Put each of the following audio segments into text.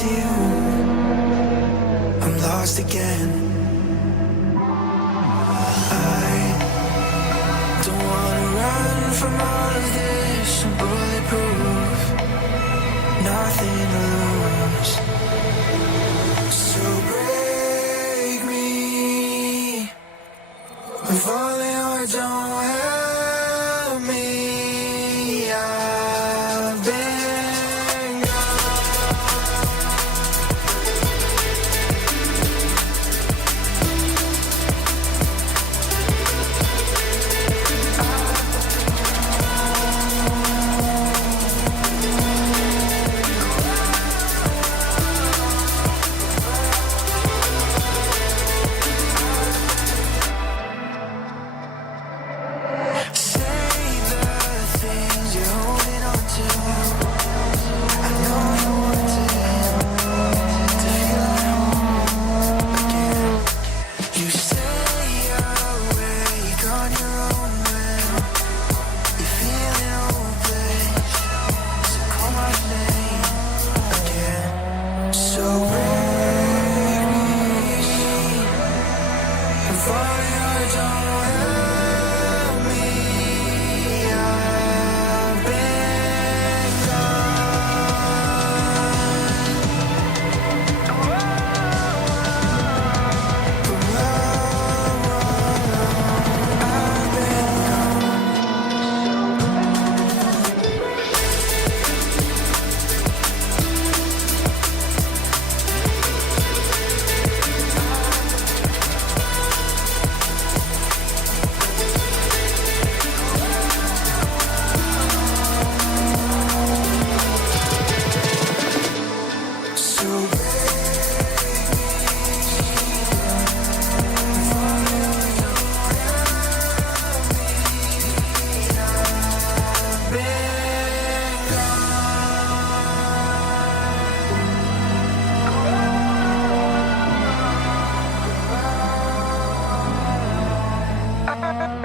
to you, I'm lost again. I don't wanna run from all of this. I'm bulletproof, nothing to lose. So break me if only I don't help me. I've been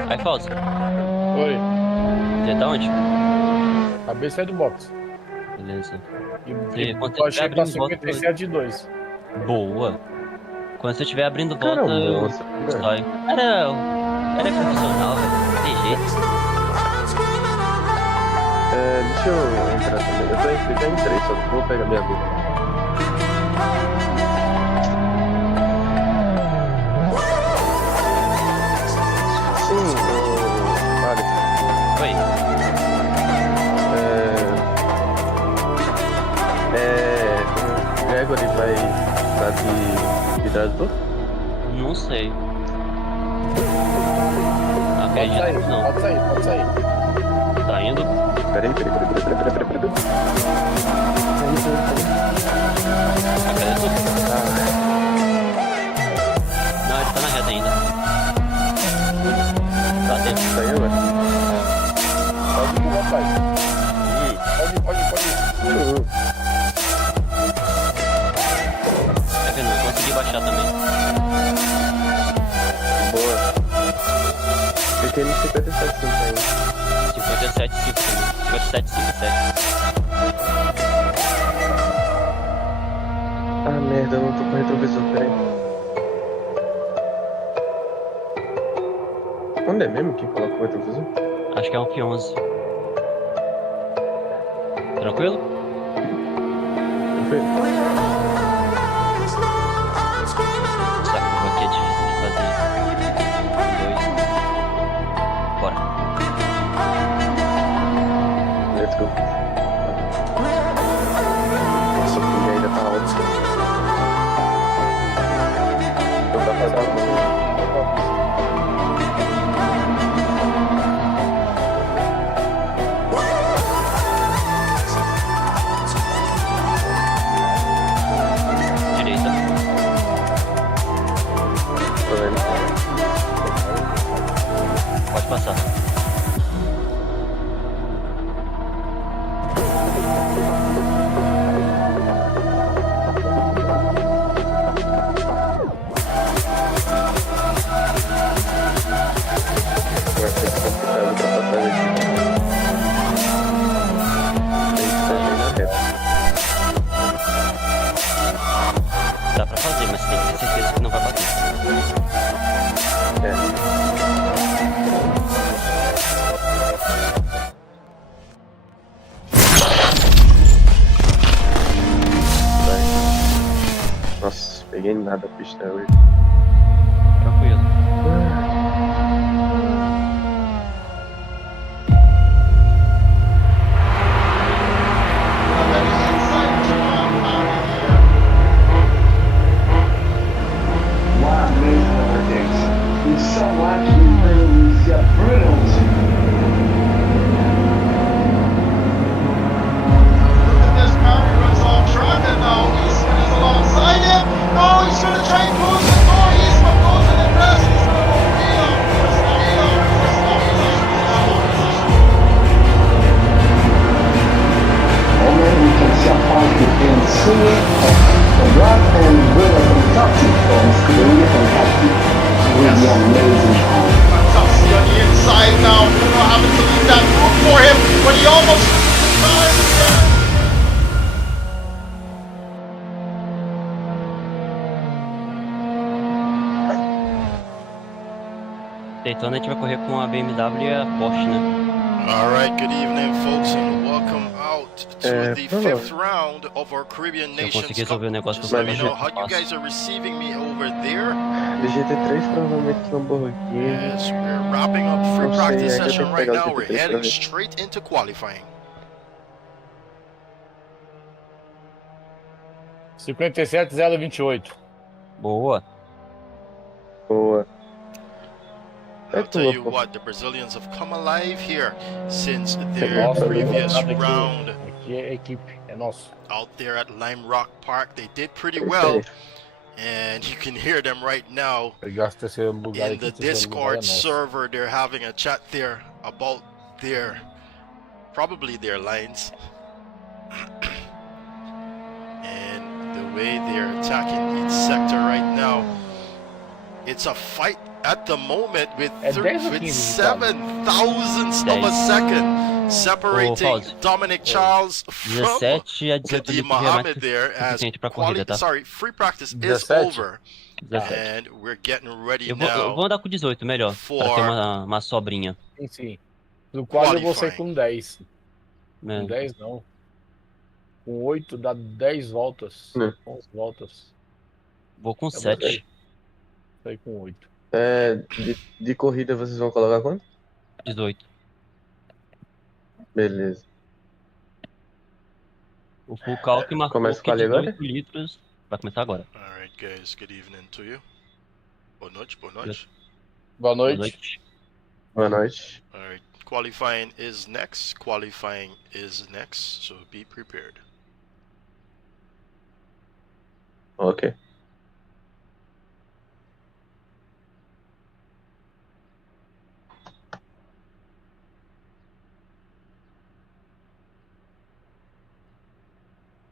Aí, Falso, Oi, você tá onde? acabei de sair do box. Beleza. E Quando eu você achei estiver pra abrindo volta... 57 de 2. Boa. Quando você estiver abrindo volta, Caramba, eu nossa. destrói. Era profissional, velho. Tem jeito. Deixa eu entrar também. Eu já entrei, só vou pegar minha vida. Sim, Alex. Oi. O Gregory vai estar de tradutor? Não sei. Pode Acredito sair, que não. pode sair, pode sair. Tá indo? Peraí. Cadê tu? Não, ele tá na reta ainda. Tá dentro. Saiu, velho? Pode ir, rapaz. Pode ir. É que eu não consegui baixar também. Boa. Eu tenho 57 sim, tá aí. 57,5 também. 57,57. Ah, merda, eu não tô com retrovisor, peraí. Onde é mesmo que coloca o retrovisor? Acho que é um F11. Tranquilo? Tranquilo. Essa curva aqui é difícil de fazer. 2. Bora. Let's go. Nossa, o ping ainda tá alto. Então dá pra dar uma... Direita. Tô vendo. Pode passar. cheguei em nada a pista hoje. Tranquilo. Daytona a gente vai correr com a BMW e a Porsche, né? Alright, good evening folks and welcome out to the fifth round of our Caribbean Se eu conseguir Nations resolver o Cup. negócio Just do let me know Fernando, how you guys are receiving me over there. De GT3 provavelmente Lamborghini. As we're wrapping up free Não sei, practice ainda tem session que right pegar o now, we're GT3 pra heading ver. straight into qualifying. 57,028. boa. Boa. I'll É tell tua, you pô. what, the Brazilians have come alive here since their Nossa, previous aqui, round aqui é equipe, é nosso. out there at Lime Rock Park. They did pretty Isso well, aí. and you can hear them right now. Pegar esse terceiro lugar In aqui, the terceiro lugar é Discord nosso. server, they're having a chat there about their probably their lines and the way they're attacking each sector right now. It's a fight at the moment with, É 10 ou 15, 7 thousandths of a second separating Fauzi. Dominic Charles from 17 a 18 Kadim litros é mais Mohammed there as suficiente pra corrida, tá? free practice is 17? over 17. and we're getting ready Eu now. vou andar com 18, melhor. Pra ter uma sobrinha. Sim, sim. No qual eu vou sair com 10. Né? Com 10 não. Com 8 dá 10 voltas. Né. 11 voltas. Vou com Eu vou 7. sair com 8. De corrida vocês vão colocar quanto? 18. Beleza. O full calc marcou Começa que com a de agora? 8 litros. Vai começar agora. Alright guys, good evening to you. Boa noite, boa noite. Boa Boa noite. noite. Boa noite. Alright, qualifying is next, so be prepared. Ok.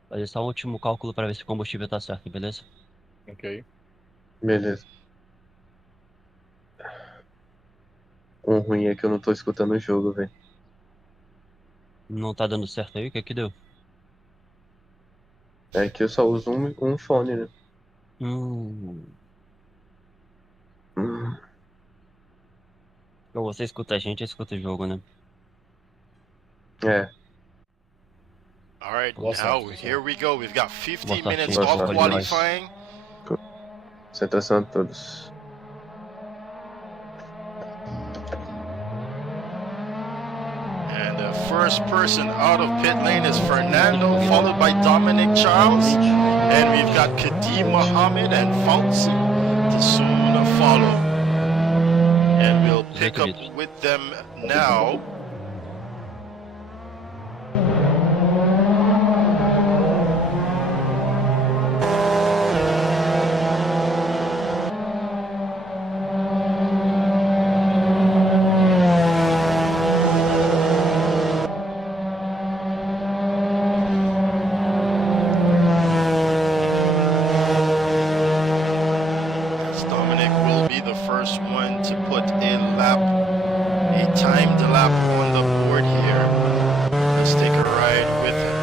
Fazer só o último cálculo pra ver se o combustível tá certo, beleza? Ok. Beleza. O ruim é que eu não tô escutando o jogo, velho. Não tá dando certo aí? O que que deu? É que eu só uso um fone, né? Hum. Hum. Então você escuta a gente, eu escuto o jogo, né? É. Alright, Boa now sorte, here we go. We've got 15 Boa sorte, minutes boa of sorte. qualifying. Concentração de todos. And the first person out of pit lane is Fernando, followed by Dominic Charles. And we've got Kadim Mohammed and Fauzi to soon follow. And we'll pick up with them now. As Dominic will be the first one to put a timed lap on the board here. Let's take a ride with him.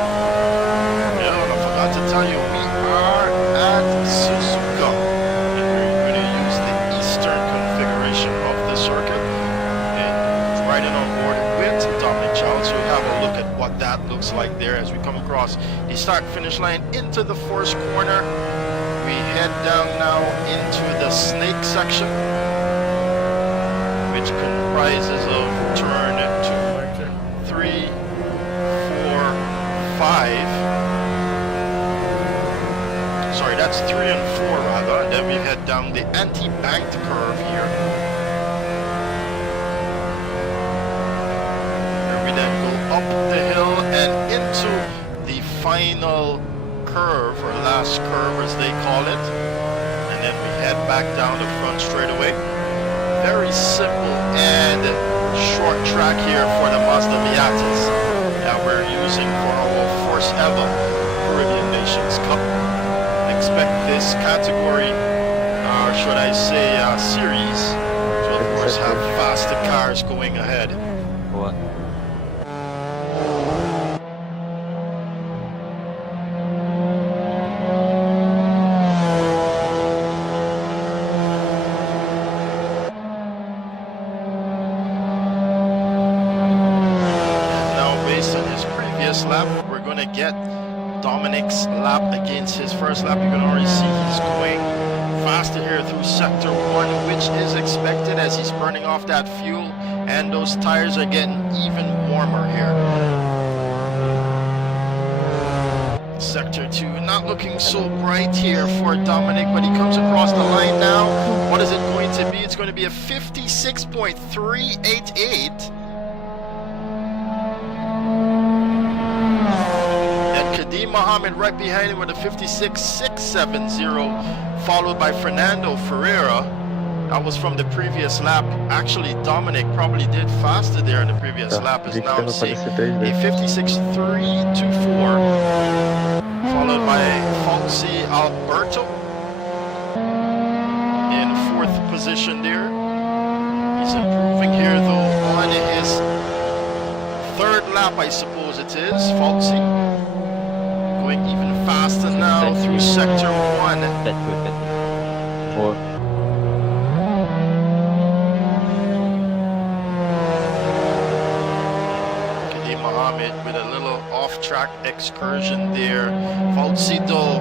Yeah, and I forgot to tell you, we are at Suzuka. And we're going to use the eastern configuration of the circuit. And riding on board with Dominic Charles, we'll have a look at what what that looks like there as we come across the start-finish line into the first corner. We head down now into the snake section, which comprises of turn 2, 3, 4, 5. Sorry, that's 3 and 4 rather. And then we head down the anti-banked curve here. Where we then go up the hill and into the final curve, or last curve as they call it. And then we head back down the front straightaway. Very simple and short track here for the Mazda Miatas that we're using for our first ever Caribbean Nations Cup. Expect this category, or should I say series, to of course have faster cars going ahead. Boa. Lap, we're going to get Dominic's lap against his first lap. You can already see he's going faster here through sector 1, which is expected as he's burning off that fuel, and those tires are getting even warmer here. Sector 2 not looking so bright here for Dominic, but he comes across the line now. What is it going to be? It's going to be a 56.388. Mohammed right behind him with a 56.670, followed by Fernando Ferreira. That was from the previous lap. Actually, Dominic probably did faster there in the previous lap, is now seeing a 56.324, followed by Fonsi Alberto in 4th position there. He's improving here though on his 3rd lap, I suppose it is. Fonsi going even faster now through sector 1. Kadim Mohammed with a little off-track excursion there. Falsido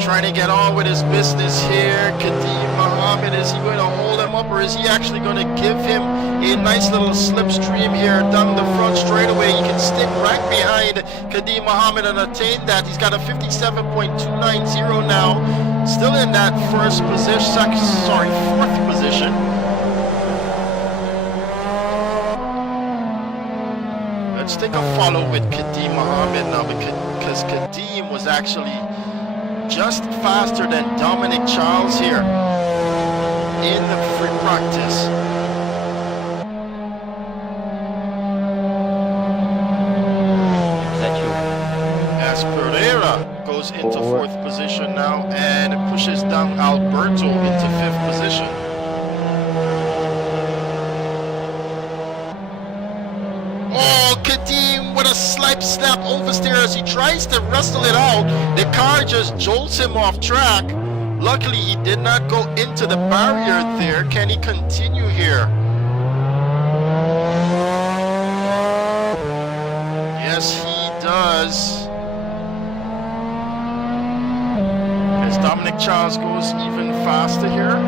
trying to get on with his business here. Kadim Mohammed, is he going to hold him up, or is he actually going to give him a nice little slipstream here down the front straightaway? He can stick right behind Kadim Mohammed and attain that. He's got a 57.290 now. Still in that 4th position. Let's take a follow with Kadim Mohammed now, because Kadim was actually just faster than Dominic Charles here in the free practice. As Pereira goes into 4th position now and pushes down Alberto into 5th position. Oh, Kadim with a slight snap oversteer as he tries to wrestle it out. The car just jolts him off track. Luckily, he did not go into the barrier there. Can he continue here? Yes, he does. As Dominic Charles goes even faster here.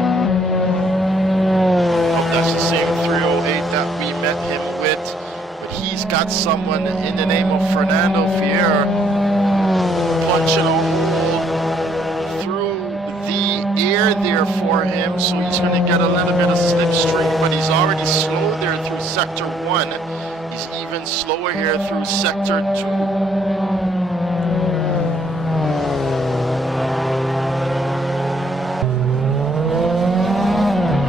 Oh, that's the same 308 that we met him with. He's got someone in the name of Fernando Ferreira punching a hole through the air there for him, so he's going to get a little bit of slipstream, but he's already slow there through sector 1. He's even slower here through sector 2.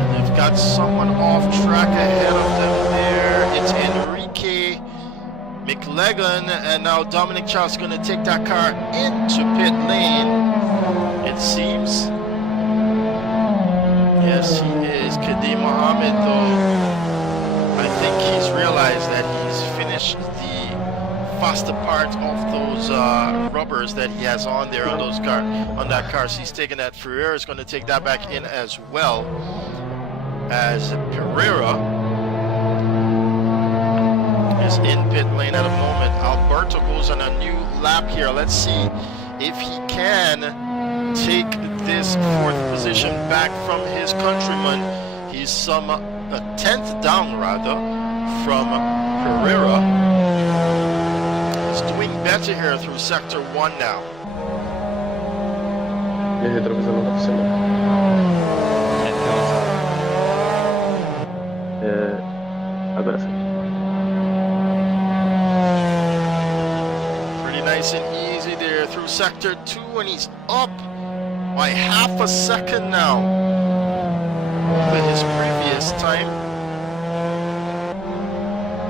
And they've got someone off track ahead of them there. It's Enrique McLagan, and now Dominic Charles is going to take that car into pit lane, it seems. Yes, he is. Kadim Mohammed, though, I think he's realized that he's finished the faster part of those rubbers that he has on there on those on that car. So he's taking that. Ferreira is going to take that back in as well as Pereira. is in pit lane at the moment. Alberto goes on a new lap here. Let's see if he can take this 4th position back from his countryman. He's some a 10th down rather from Pereira. He's doing better here through sector 1 now. E a retrovisão não tá funcionando. Agora sim. Pretty nice and easy there through sector 2, and he's up by half a second now over his previous time.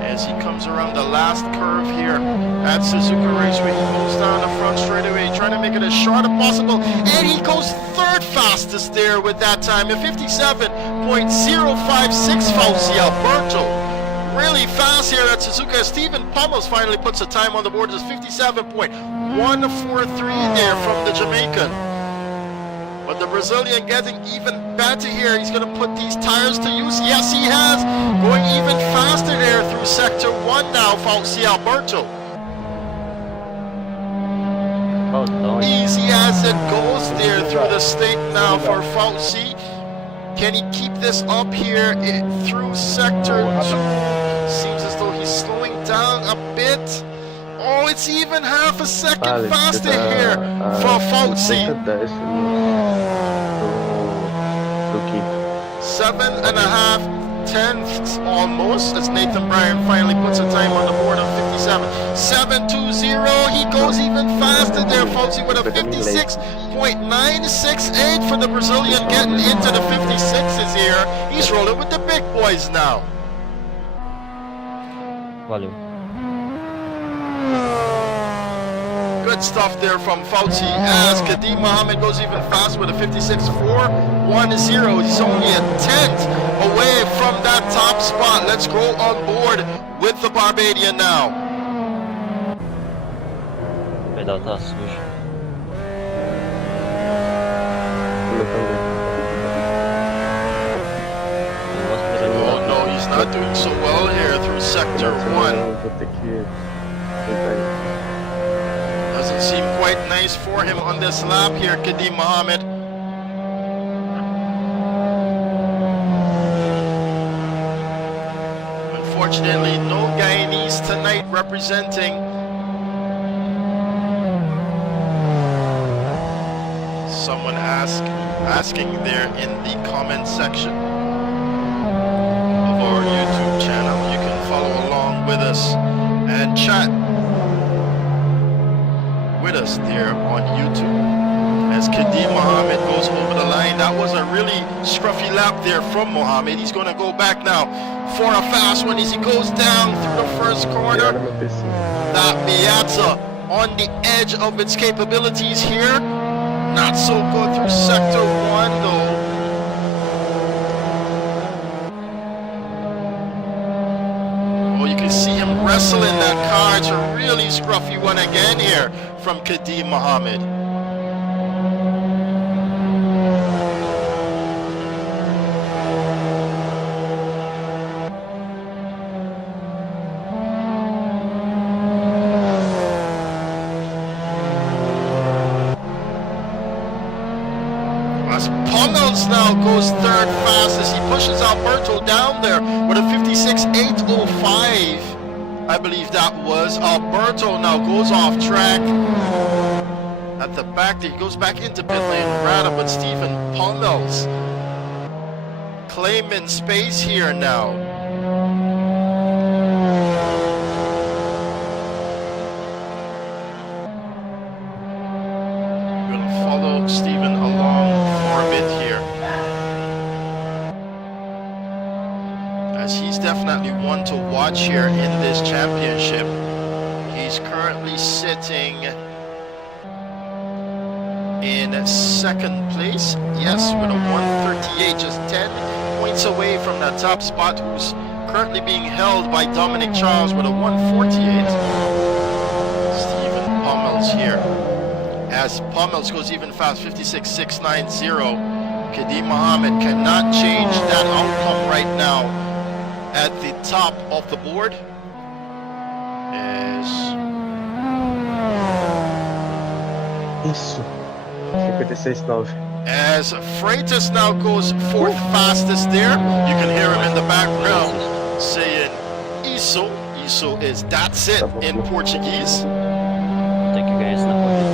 As he comes around the last curve here at Suzuka Raceway, he goes down the front straightaway, trying to make it as short as possible, and he goes 3rd fastest there with that time, a 57.056 Fauci Alberto. Really fast here at Suzuka. Stephen Pommels finally puts a time on the board. It's 57.143 there from the Jamaican. But the Brazilian getting even better here. He's going to put these tires to use. Yes, he has. Going even faster there through sector 1 now, Fauci Alberto. Easy as it goes there through the state now for Fauci. Can he keep this up here through sector 2? Seems as though he's slowing down a bit. Oh, it's even half a second faster here for Fauci. 7.5 tenths almost, as Nathan Bryan finally puts a time on the board of 57.720. He goes even faster there, Fauci, with a 56.968 for the Brazilian, getting into the 56s here. He's rolling with the big boys now. Valeu. Good stuff there from Fauci, as Kadim Mohammed goes even faster with a 56.410. He's only a 10th away from that top spot. Let's go on board with the Barbadian now. O pedal tá sujo. Oh no, he's not doing so well here through sector 1. Doesn't seem quite nice for him on this lap here, Kadim Mohammed. Unfortunately, no Guyanese tonight representing. Someone asking there in the comment section of our YouTube channel. You can follow along with us and chat with us there on YouTube as Kadim Mohammed goes over the line. That was a really scruffy lap there from Mohammed. He's going to go back now for a fast one as he goes down through the first corner. That Miata on the edge of its capabilities here. Not so good through sector 1 though. You can see him wrestling that car. It's a really scruffy one again here from Kadim Mohammed. As Pommels now goes 3rd fastest, he pushes Alberto down there with a 56.805. I believe that was. Alberto now goes off track. At the back there, he goes back into pit lane rather, but Stephen Pommels claiming space here now. I'm going to follow Stephen along for a bit here, as he's definitely one to watch here in this championship. He's currently sitting in 2nd place, yes, with a 138, just 10 points away from that top spot, who's currently being held by Dominic Charles with a 148. Stephen Pommels here, as Pommels goes even fast, 56.690. Kadim Mohammed cannot change that outcome right now at the top of the board. Isso. 56,9. As Freitas now goes fourth fastest there. You can hear him in the background saying "Isso." Isso is "that's it" in Portuguese. Tem que ganhar isso na corrida.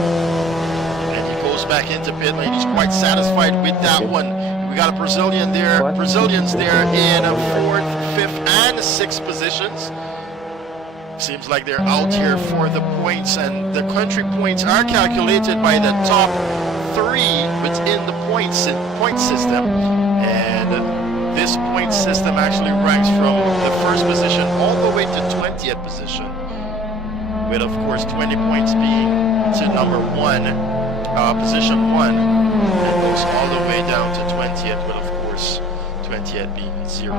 And he goes back into pit lane. He's quite satisfied with that one. We got a Brazilians there in fourth, fifth, and sixth positions. Seems like they're out here for the points, and the country points are calculated by the top 3 within the point system. And this point system actually ranks from the first position all the way to 20th position, with of course 20 points being to number 1, position 1, and goes all the way down to 20th, with of course 20th being 0.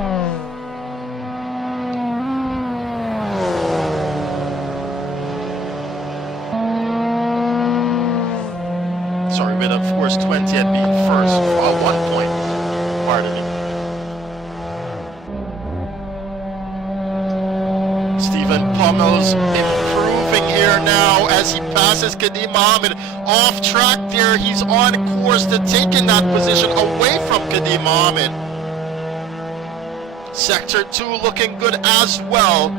Sorry, with of course 20th being first, 1 point, pardon me. Stephen Pommel's improving here now as he passes Kadim Mohammed off track there. He's on course to taking that position away from Kadim Mohammed. Sector 2 looking good as well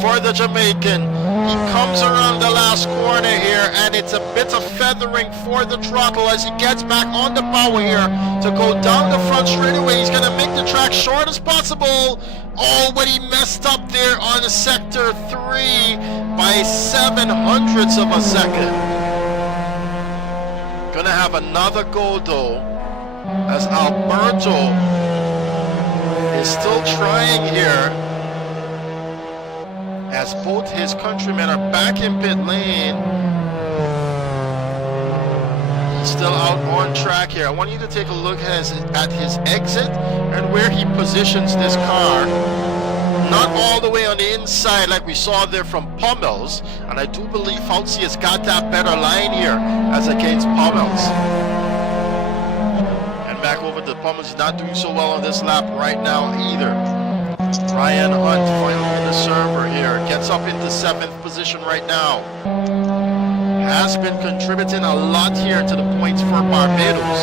for the Jamaican. He comes around the last corner here, and it's a bit of feathering for the throttle as he gets back on the power here to go down the front straightaway. He's going to make the track short as possible. Oh, but he messed up there on sector 3 by 7/100ths of a second. Gonna have another go though, as Alberto is still trying here, as both his countrymen are back in pit lane. He's still out on track here. I want you to take a look at his exit and where he positions this car. Not all the way on the inside like we saw there from Pommel's, and I do believe Fauci has got that better line here as against Pommel's. And back over to Pommel's. He's not doing so well on this lap right now either. Ryan Hunt finally in the server here, gets up into 7th position right now. Has been contributing a lot here to the points for Barbados,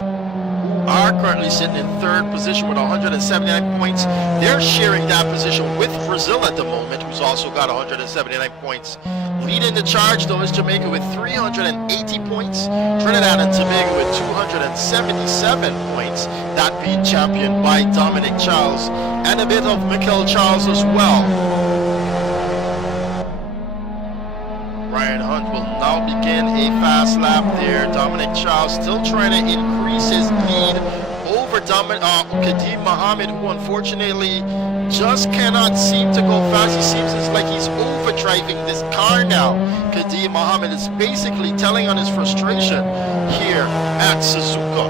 who are currently sitting in 3rd position with 179 points. They're sharing that position with Brazil at the moment, who's also got 179 points. Leading the charge though is Jamaica with 380 points, Trinidad and Tobago with 277 points, that being championed by Dominic Charles and a bit of Mikel Charles as well. Ryan Hunt will now begin a fast lap there. Dominic Charles still trying to increase his lead over Kadim Mohammed, who unfortunately just cannot seem to go fast. He seems like he's overdriving this car now. Kadim Mohammed is basically telling on his frustration here at Suzuka.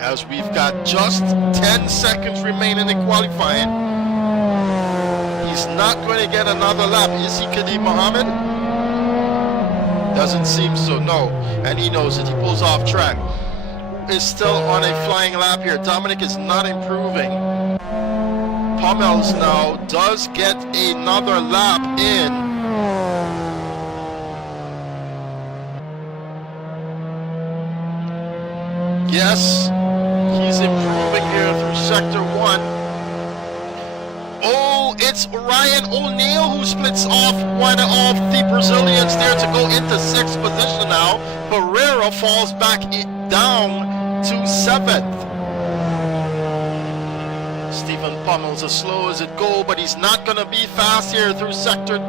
As we've got just 10 seconds remaining in qualifying. He's not going to get another lap. Is he Kadim Mohammed? Doesn't seem so, no. And he knows it. He pulls off track. Is still on a flying lap here. Dominic is not improving. Pommel's now does get another lap in. Yes, he's improving here through sector 1. Oh, it's Ryan O'Neill who splits off one of the Brazilians there to go into 6th position now. Pereira falls back down to 7th. Stephen Pommel's as slow as it go, but he's not going to be fast here through sector 2.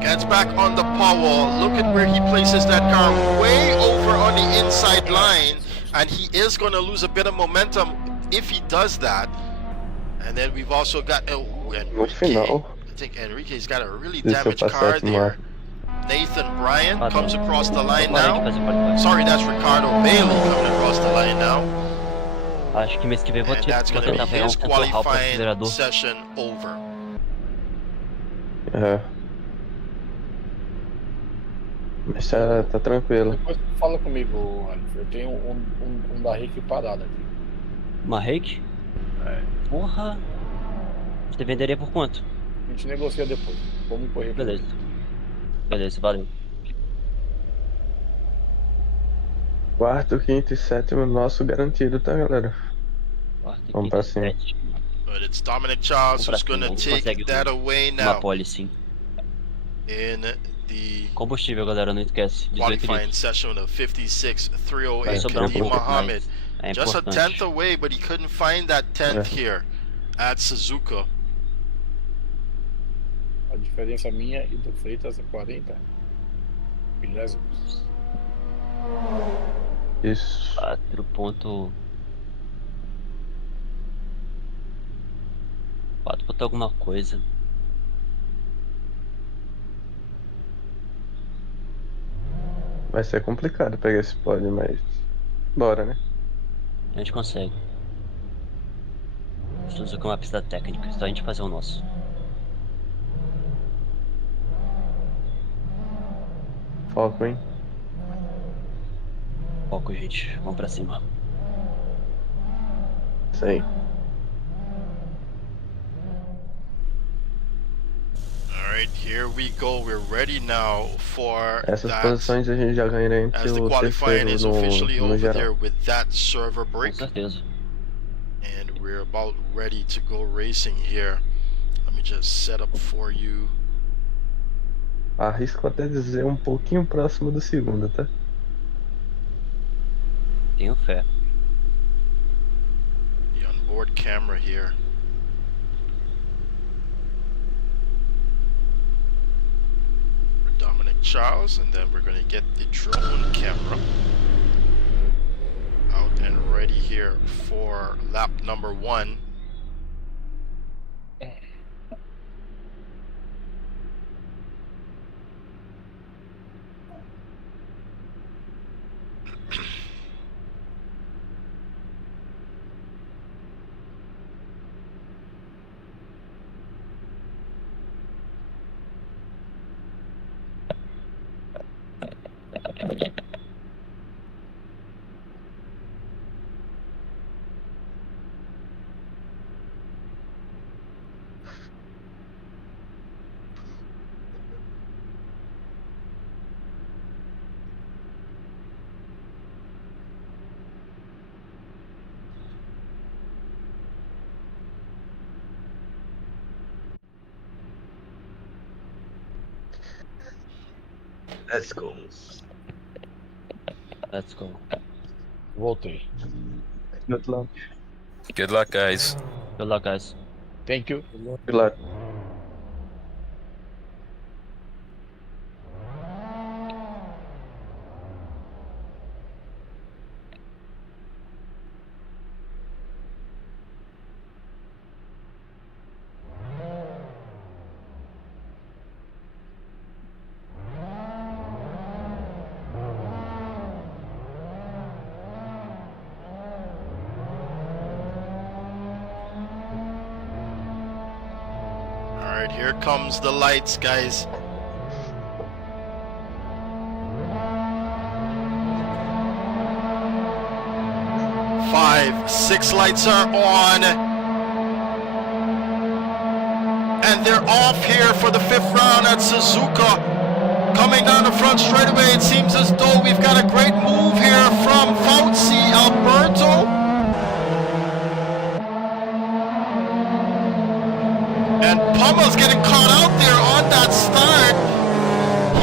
Gets back on the power. Look at where he places that car, way over on the inside line, and he is going to lose a bit of momentum if he does that. And then we've also got Enrique. I think Enrique's got a really damaged car there. Nathan Bryan comes across the line now. Sorry, that's Ricardo Bailey coming across the line now. Acho que mês que vem vou And that's going to be his qualifying session over. Mas tá tranquilo. Depois tu fala comigo, Anderson. Eu tenho um da Rick parado aqui. Uma rake? É, Porra! Você venderia por quanto? a gente negocia depois. Vamos correr por Beleza. aqui. Beleza, valeu. Quarto, quinto e sétimo nosso garantido, tá, galera? Quarto, Vamos quinto pra e cima. sétimo. But it's Dominic Charles Vamos pra who's cima. gonna A gente take consegue that away uma now pole, sim. in the Combustível, galera, não esquece. 18 qualifying litros. session of Vai 56.308. sobrar um Kadeem pouco, Mohammed mas é just a importante. 10th away, but he couldn't find that 10th É. here at Suzuka. A diferença minha e do Freitas é 40 milésimos. Isso. 4 ponto... 4 ponto alguma coisa. Vai ser complicado pegar esse pódio, mas. Bora, né? A gente consegue. Suzuka é uma pista técnica, só a gente fazer o nosso. Foco, hein? Foco, gente. Vamos pra cima. Sim. Alright, here we go. We're ready now for Essas that. posições a gente já ganha entre As the o qualifying terceiro is officially no over there geral. with that server Com break. certeza. And we're about ready to go racing here. Let me just set up for you. Arrisco até dizer um pouquinho próximo do segundo, tá? Tenho fé. The onboard camera here. For Dominic Charles, and then we're gonna get the drone camera out and ready here for lap number 1. Let's go. Let's go. Voltei. Good luck. Good luck, guys. Good luck, guys. Thank you. Good luck. Alright, here comes the lights, guys. Five, 6 lights are on. And they're off here for the 5th round at Suzuka. Coming down the front straightaway, it seems as though we've got a great move here from Fauci Alberto. And Pummel's getting caught out there on that start.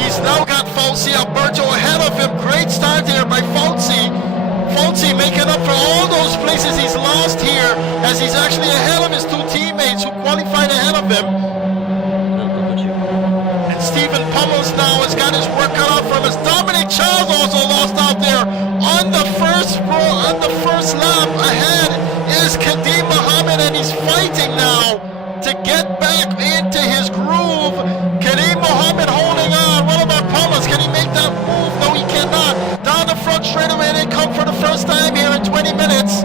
He's now got Fauci Alberto ahead of him. Great start there by Fauci. Fauci making up for all those places he's lost here, as he's actually ahead of his 2 teammates who qualified ahead of him. Não, tô contigo. And Stephen Pummels now has got his work cut out for him, as Dominic Charles also lost out there on the first lap. Ahead is Kadeem Mohammed, and he's fighting now to get back into his groove. Kadeem Mohammed holding on. What about Pummels? Can he make that move? No, he cannot. Down the front straightaway, they come for the first time here in 20 minutes.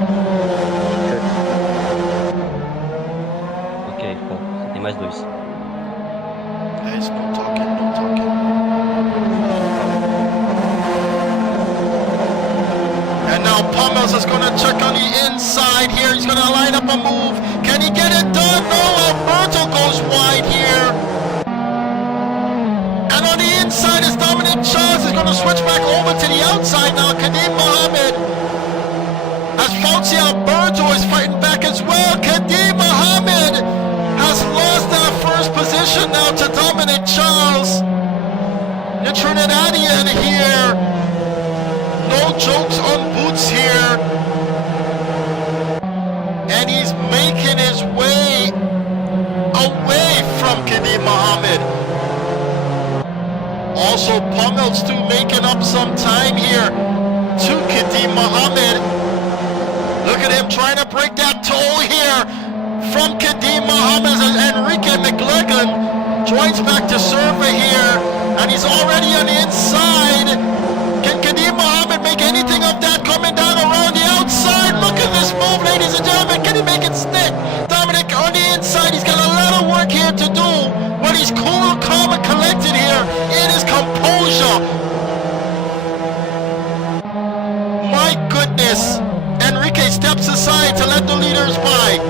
Ok, pô. Você tem mais 2. Guys, no talking, no talking. Charles is going to check on the inside here. He's going to line up a move. Can he get it done? No, Alberto goes wide here. And on the inside is Dominic Charles. Is going to switch back over to the outside now. Kadim Mohammed. As Fauci Alberto is fighting back as well. Kadim Mohammed has lost that first position now to Dominic Charles. The Trinidadian here. No jokes on boots here. And he's making his way away from Kadim Mohammed. Also Pummels too, making up some time here to Kadim Mohammed. Look at him trying to break that toe here from Kadim Mohammed, and Enrique McLagan joins back to serve here, and he's already on the inside. Can Kadim Mohammed make anything of that coming down around the outside? Look at this move, ladies and gentlemen. Can he make it stick? Dominic on the inside. He's got a lot of work here to do, but he's cool, calm, and collected here in his composure. My goodness. Enrique steps aside to let the leaders by.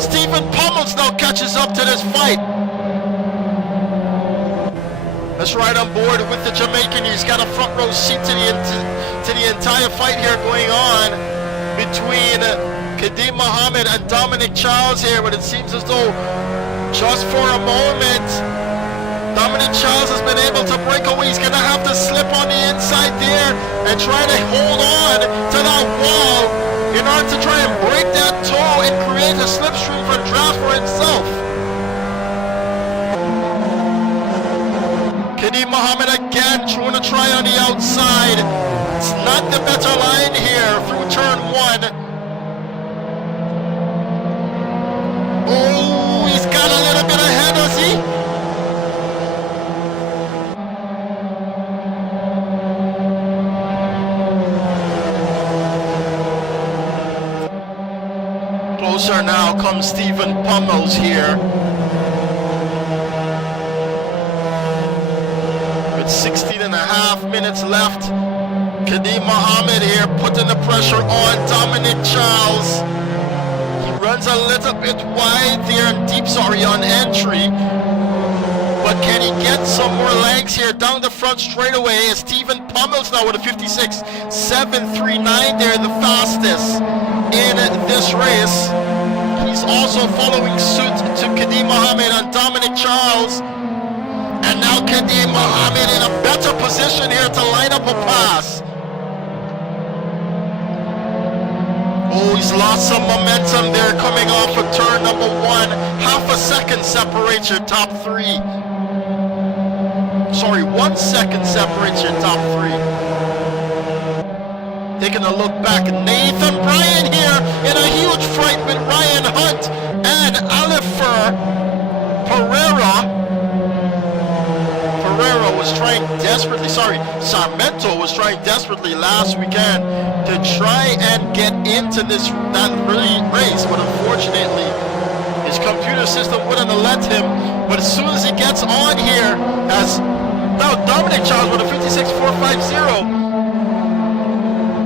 Stephen Pummels now catches up to this fight. Let's ride on board with the Jamaican. He's got a front row seat to the entire fight here going on between Kadim Mohammed and Dominic Charles here, but it seems as though just for a moment Dominic Charles has been able to break away. He's going to have to slip on the inside there and try to hold on to that wall in order to try and break that toe and create a slipstream for draft for himself. Kadim Mohammed again trying to try on the outside. It's not the better line here through turn one. Oh, he's got a little bit ahead, does he? Closer now comes Stephen Pummels here. With 16 and a half minutes left. Kadim Mohammed here putting the pressure on Dominic Charles. He runs a little bit wide there and deep, on entry. But can he get some more legs here down the front straightaway? As Stephen Pummels now with a 56.739 there, the fastest in this race. He's also following suit to Kadim Mohammed and Dominic Charles. And now Kadim Mohammed in a better position here to line up a pass. Oh, he's lost some momentum there coming off of turn number one. Half a second separates your top three. Sorry, 1 second separates your top three. Taking a look back, Nathan Bryan here in a huge fight with Ryan Hunt and Alifer Pereira. Pereira was trying desperately, Sarmento was trying desperately last weekend to try and get into that race, but unfortunately his computer system wouldn't let him. But as soon as he gets on here, as now Dominic Charles with a 56.450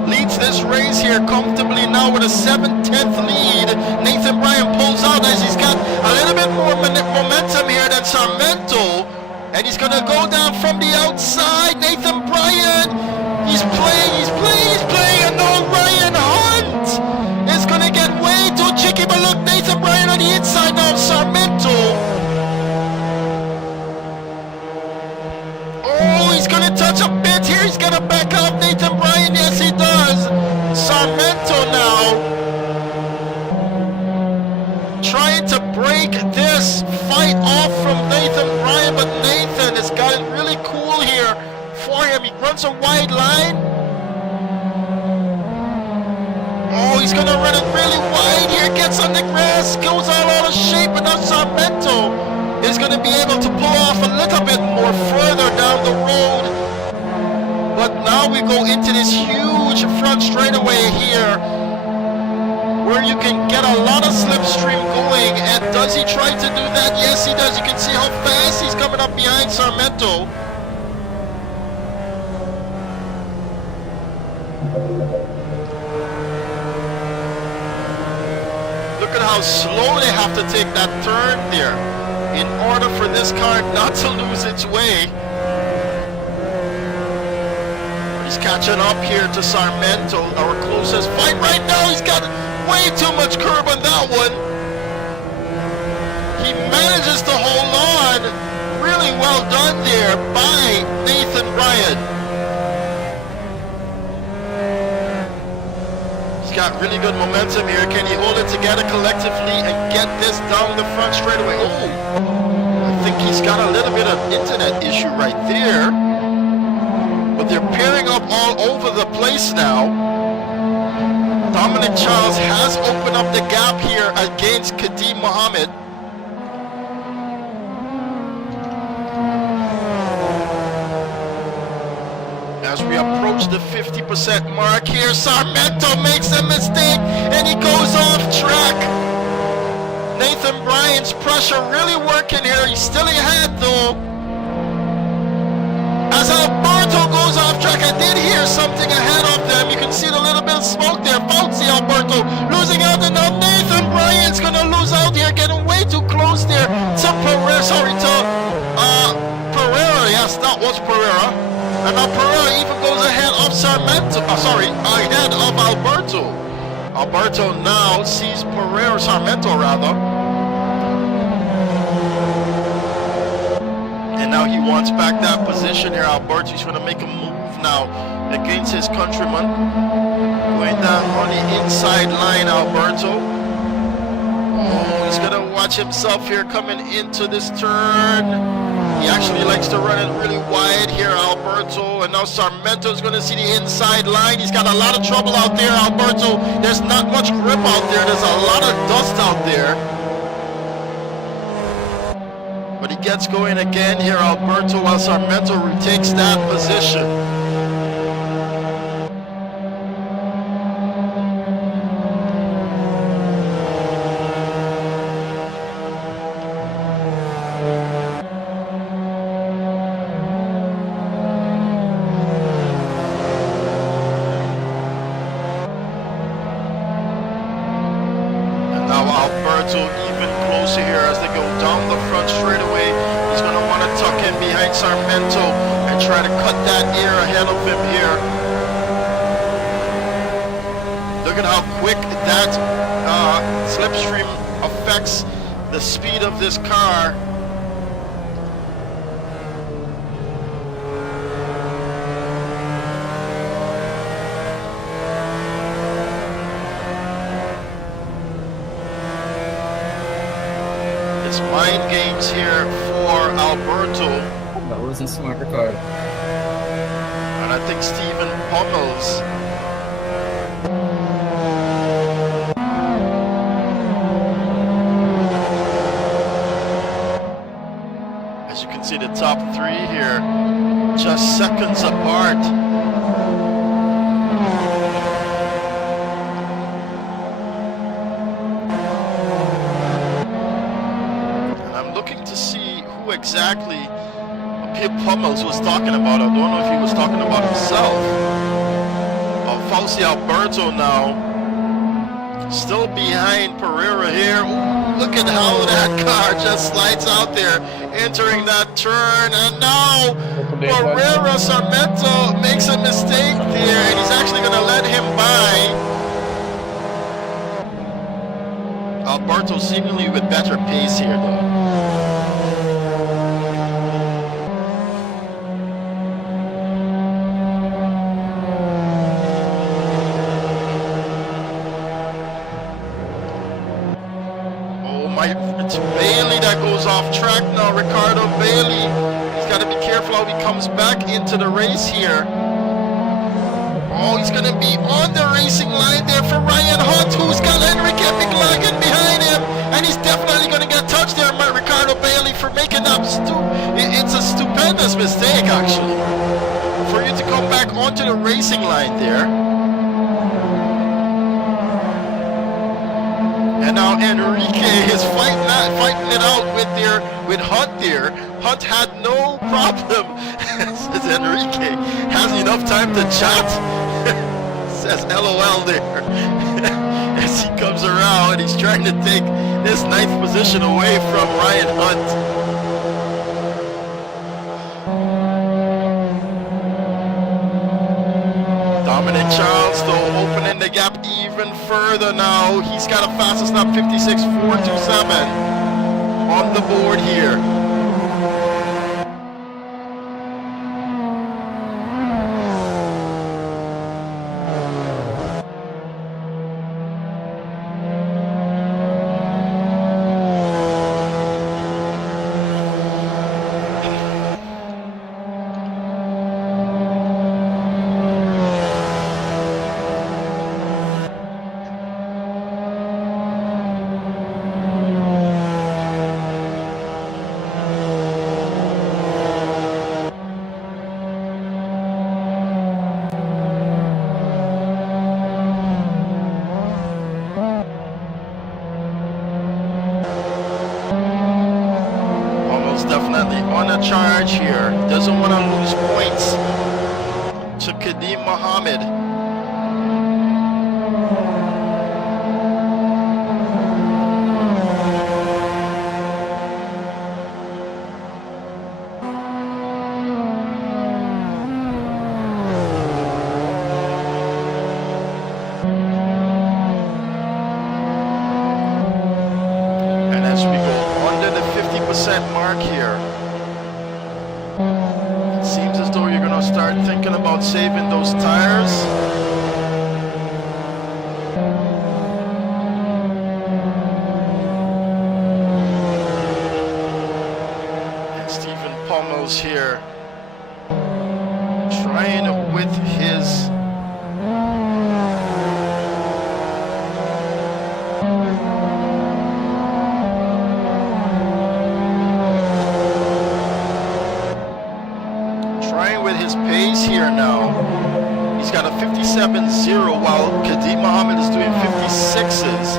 leads this race here comfortably now with a 7/10 lead. Nathan Bryan pulls out as he's got a little bit more momentum here than Sarmento, and he's gonna go down from the outside. Nathan Bryan, he's playing, and now Ryan Hunt is gonna get way too cheeky, but look, Nathan Bryan on the inside now, Sarmento. Oh, he's gonna touch a bit here, he's gonna back up Nathan Bryan, yes he does. Sarmento now trying to break this fight off from Nathan Bryan, but Nathan has got it really cool here for him. He runs a wide line. Oh, he's gonna run it really wide here, gets on the grass, goes all out of shape, and now Sarmento is gonna be able to pull off a little bit more further down the road. But now we go into this huge front straightaway here, where you can get a lot of slipstream going. And does he try to do that? Yes, he does. You can see how fast he's coming up behind Sarmento. how slow they have to take that turn there in order for this car not to lose its way. He's catching up here to Sarmento, our closest fight right now. He's got way too much curb on that one. He manages to hold on. Really well done there by Nathan Bryan. He's got really good momentum here. Can he hold it together collectively and get this down the front straightaway? Oh, I think he's got a little bit of internet issue right there. But they're pairing up all over the place now. Dominic Charles has opened up the gap here against Kadeem Mohammed. As we approach the 50% mark here, Sarmento makes a mistake and he goes off track. Nathan Bryan's pressure really working here. He's still ahead though. As Alberto goes off track, I did hear something ahead of them. You can see the little bit of smoke there. Fauci Alberto losing out, and now Nathan Bryan's gonna lose out here, getting way too close there to Pereira. Pereira. Yes, that was Pereira. And now Pereira even goes ahead of Sarmento. Ahead of Alberto. Alberto now sees Pereira, Sarmento rather. And now he wants back that position here. Alberto's going to make a move now against his countryman. Going down on the inside line, Alberto. Oh, he's going to watch himself here coming into this turn. He actually likes to run it really wide here, Alberto. And now Sarmento's going to see the inside line. He's got a lot of trouble out there, Alberto. There's not much grip out there. There's a lot of dust out there. But he gets going again here, Alberto, while Sarmento retakes that position. Alberto even closer here as they go down the front straightaway. He's going to want to tuck in behind Sarmento and try to cut that air ahead of him here. Look at how quick that slipstream affects the speed of this car. Mind games here for Alberto. That wasn't smart card. And I think Stephen Pummels. As you can see, the top three here, just seconds apart. Exactly Pip Pummels was talking about. I don't know if he was talking about himself. Fauci Alberto now still behind Pereira here. Ooh, look at how that car just slides out there entering that turn, and now Pereira Sarmento makes a mistake there and he's actually going to let him by. Alberto seemingly with better pace here though. It's Bailey that goes off track now, Ricardo Bailey. He's got to be careful how he comes back into the race here. Oh, he's going to be on the racing line there for Ryan Hunt, who's got Enrique McLagan behind him. And he's definitely going to get touched there by Ricardo Bailey for making that it's a stupendous mistake, actually, for you to come back onto the racing line there. And now Enrique is fighting it out with Hunt there. Hunt had no problem. Says Enrique has enough time to chat. Says LOL there. As as he comes around. He's trying to take this 9th position away from Ryan Hunt. Dominic Charles though opening the gap even further now. He's got a fastest lap 56.427 on the board here. Definitely on a charge here. Doesn't want to lose points to Kadeem Mohammed. And as we go under the 50% mark here, it seems as though you're going to start thinking about saving those tires. And Stephen Pommel's here trying with his pace here now. He's got a 57.0 while Kadeem Mohammed is doing 56s.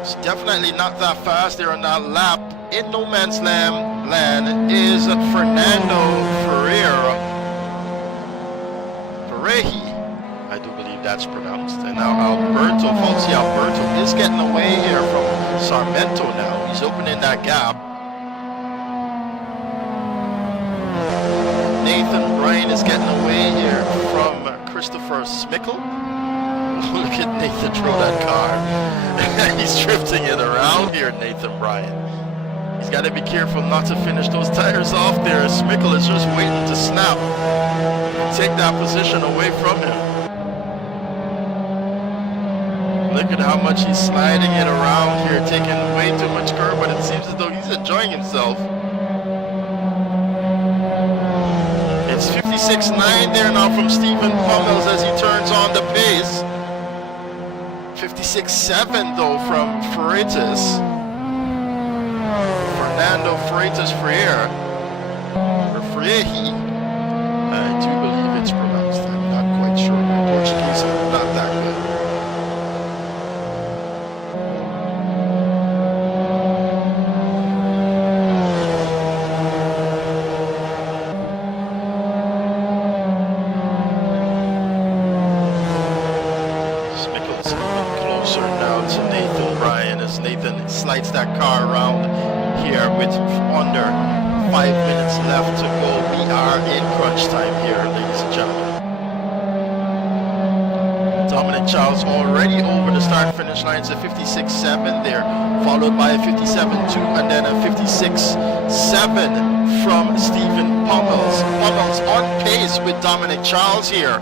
It's definitely not that fast there on that lap. In no man's land is Fernando Ferreira. Ferrehi, I do believe that's pronounced. And now Alberto, Fauci Alberto is getting away here from Sarmento now. He's opening that gap. Nathan Bryan is getting away here from Christopher Smickle. Look at Nathan throw that car. He's drifting it around here, Nathan Bryan. He's got to be careful not to finish those tires off there. Smickle is just waiting to snap. Take that position away from him. Look at how much he's sliding it around here, taking way too much curve, but it seems as though he's enjoying himself. It's 56.9 there now from Stephen Pommels as he turns on the pace. 56.7 though from Freitas. Fernando Freitas Freire. Or Freire. I do believe it's pronounced. I'm not quite sure. My Portuguese is not that good. Slides that car around here with under 5 minutes left to go. We are in crunch time here, ladies and gentlemen. Dominic Charles already over the start finish lines at 56.7 there, followed by a 57.2 and then a 56.7 from Stephen Pommels. Pommels on pace with Dominic Charles here.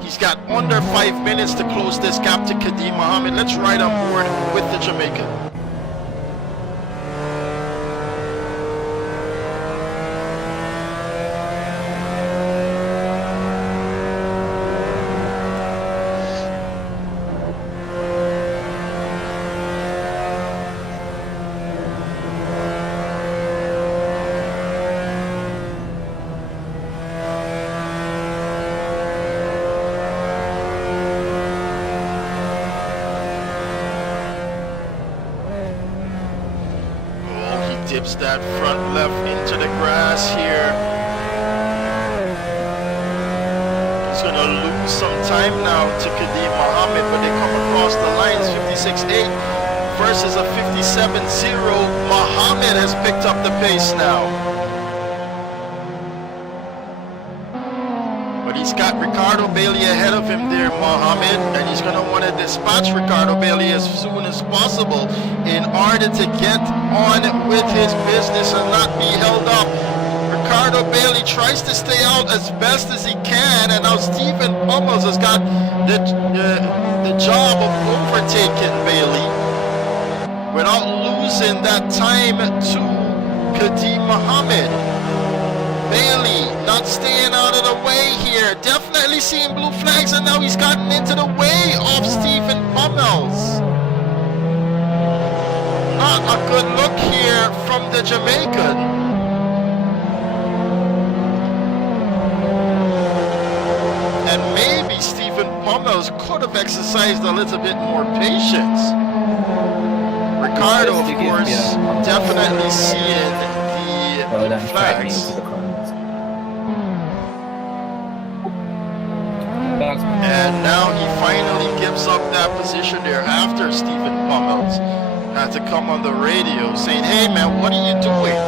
He's got under 5 minutes to close this gap to Kadeem Mohammed. Let's ride on board with the Jamaican. Dips that front left into the grass here. He's gonna to lose some time now to Kadeem Mohammed, but they come across the lines 56.8 versus a 57.0. Mohammed has picked up the pace now. But he's got Ricardo Bailey ahead of him there, Mohammed, and he's going to want to dispatch Ricardo Bailey as soon as possible in order to get on with his business and not be held up. Ricardo Bailey tries to stay out as best as he can, and now Stephen Pummels has got the job of overtaking Bailey without losing that time to Kadeem Mohammed. Bailey not staying out of the way here, definitely seeing blue flags, and now he's gotten into the way of Stephen Pummels. Not a good look here from the Jamaican. And maybe Stephen Pummels could have exercised a little bit more patience. Ricardo, of course, definitely seeing the flags. And now he finally gives up that position there after Stephen Pummels had to come on the radio saying, "Hey man, what are you doing?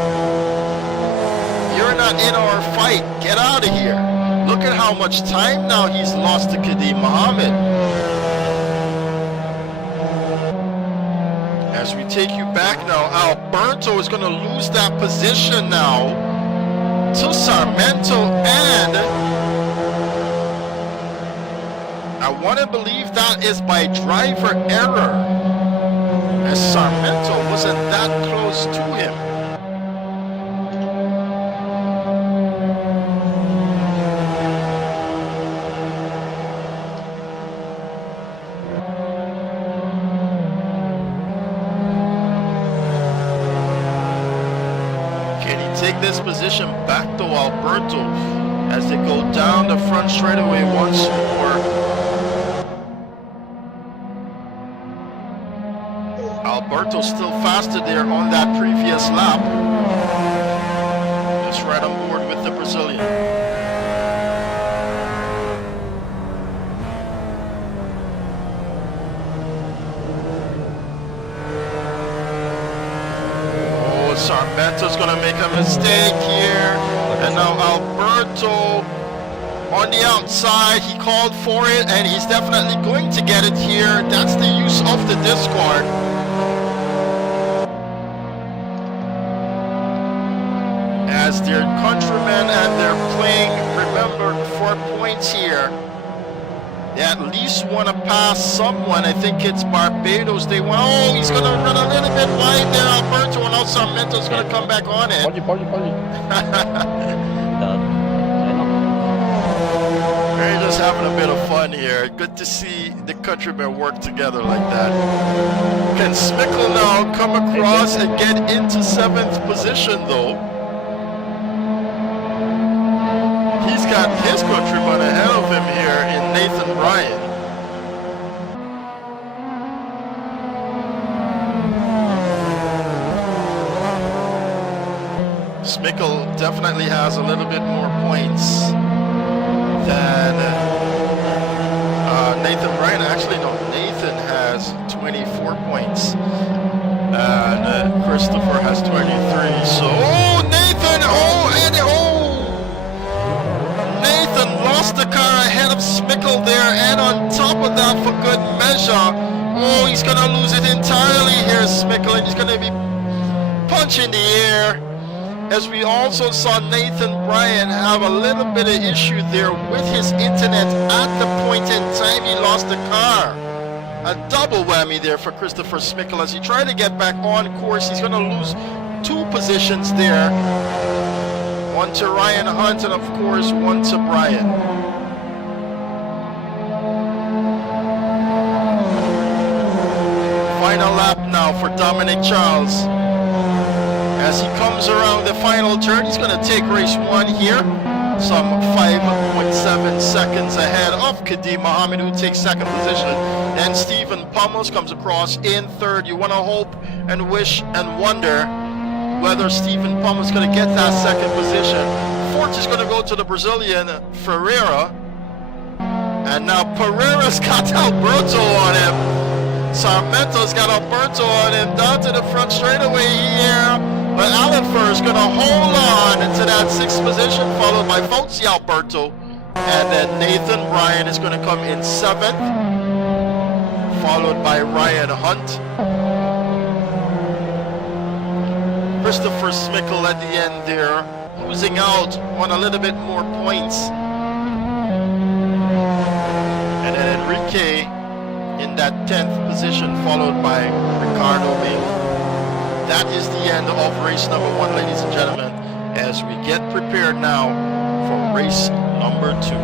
You're not in our fight. Get out of here." Look at how much time now he's lost to Kadeem Mohammed. As we take you back now, Alberto is going to lose that position now to Sarmiento, and I want to believe that is by driver error, as Sarmiento wasn't that close to him. Take this position back to Alberto as they go down the front straightaway once more. Alberto still faster there on that previous lap. Just right on board with the Brazilian. Sarmiento's gonna make a mistake here, and now Alberto on the outside. He called for it, and he's definitely going to get it here. That's the use of the discard. As their countrymen, and they're playing, remember, for points here. They at least want to pass someone. I think it's Barbados. They want. Oh, he's going to run a little bit wide there, Alberto, and now Sarmiento's going to come back on it. They're just having a bit of fun here. Good to see the countrymen work together like that. Can Smickle now come across and get into 7th position, though? He's got his countryman ahead of him here in Nathan Bryan. Smickle definitely has a little bit more points than Nathan Bryan. Actually, no, Nathan has 24 points. And Christopher has 23. So, oh, Nathan! Oh, and oh! Nathan lost the car ahead of Smickle there, and on top of that, for good measure, oh, he's gonna lose it entirely here, Smickle, and he's gonna be punching the air. As we also saw Nathan Bryan have a little bit of issue there with his internet at the point in time he lost the car. A double whammy there for Christopher Smickle as he tried to get back on course. He's gonna lose 2 positions there. One to Ryan Hunt, and of course, one to Bryan. Final lap now for Dominic Charles. As he comes around the final turn, he's going to take race 1 here. Some 5.7 seconds ahead of Kadeem Mohammed, who takes 2nd position. Then Stephen Pummels comes across in 3rd. You want to hope and wish and wonder whether Stephen Pummels is going to get that 2nd position. 4th is going to go to the Brazilian Ferreira. And now Pereira's got Alberto on him. Sarmento's got Alberto on him down to the front straightaway here. But Alifer is going to hold on into that 6th position, followed by Fauci Alberto. And then Nathan Ryan is going to come in 7th, followed by Ryan Hunt. Christopher Smickle at the end there, losing out on a little bit more points. And then Enrique in that 10th position, followed by Ricardo Bing. That is the end of race number 1, ladies and gentlemen, as we get prepared now for race number 2.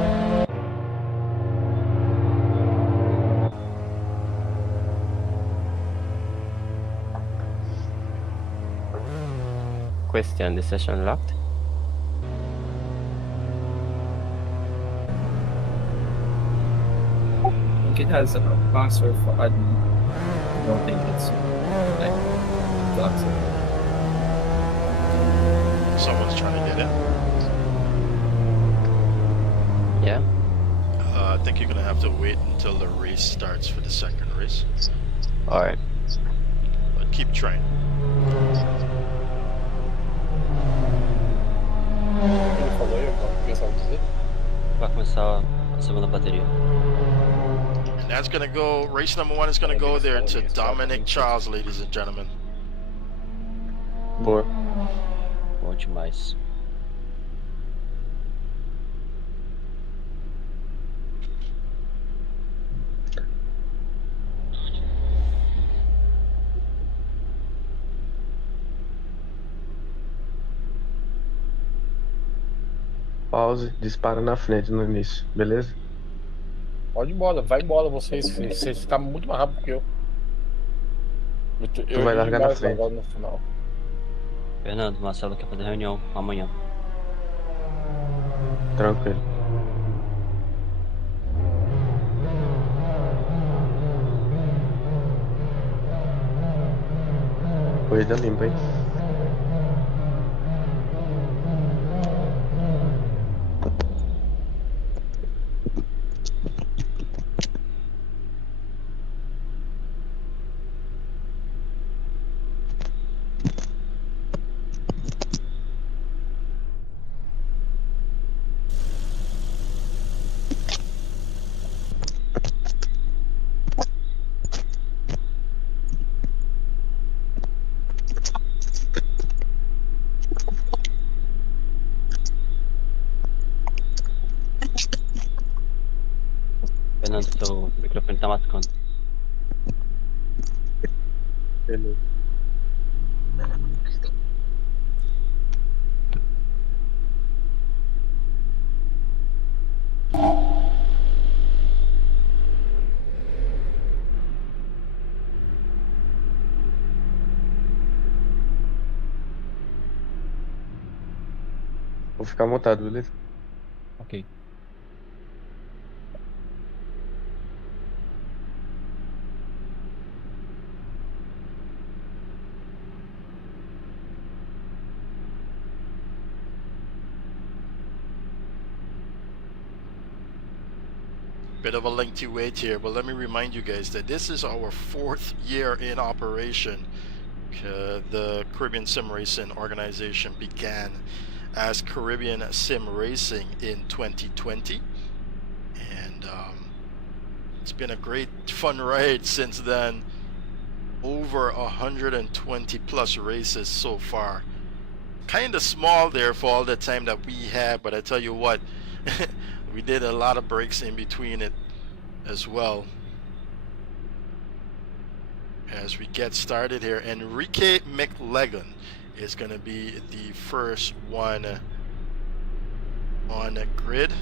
Question, the session locked? I think it has a password for admin. I don't think it's like blocks it. Someone's trying to get in. Yeah? I think you're going to have to wait until the race starts for the second race. Alright. But keep trying. Ele falou aí, o pessoal dizer. Vai começar a segunda bateria. And that's going to go, race number 1 is going to go there to Dominic Charles, ladies and gentlemen. Boa. Bom demais. Pause, dispara na frente no início, beleza? Pode ir embora, vai embora vocês, filho. Você está muito mais rápido que eu. Tu vai largar na frente. Agora no final. Fernando, Marcelo quer fazer reunião amanhã. Tranquilo. Corrida limpa, hein? Fernando, seu microfone tá mascando. Beleza. Vou ficar montado, beleza? Ok. Bit of a lengthy wait here, but let me remind you guys that this is our 4th year in operation. The Caribbean Sim Racing organization began as Caribbean Sim Racing in 2020, and it's been a great fun ride since then. Over 120 plus races so far. Kind of small there for all the time that we had, but I tell you what, we did a lot of breaks in between it as well. As we get started here, Enrique McLegan is going to be the first one on the grid.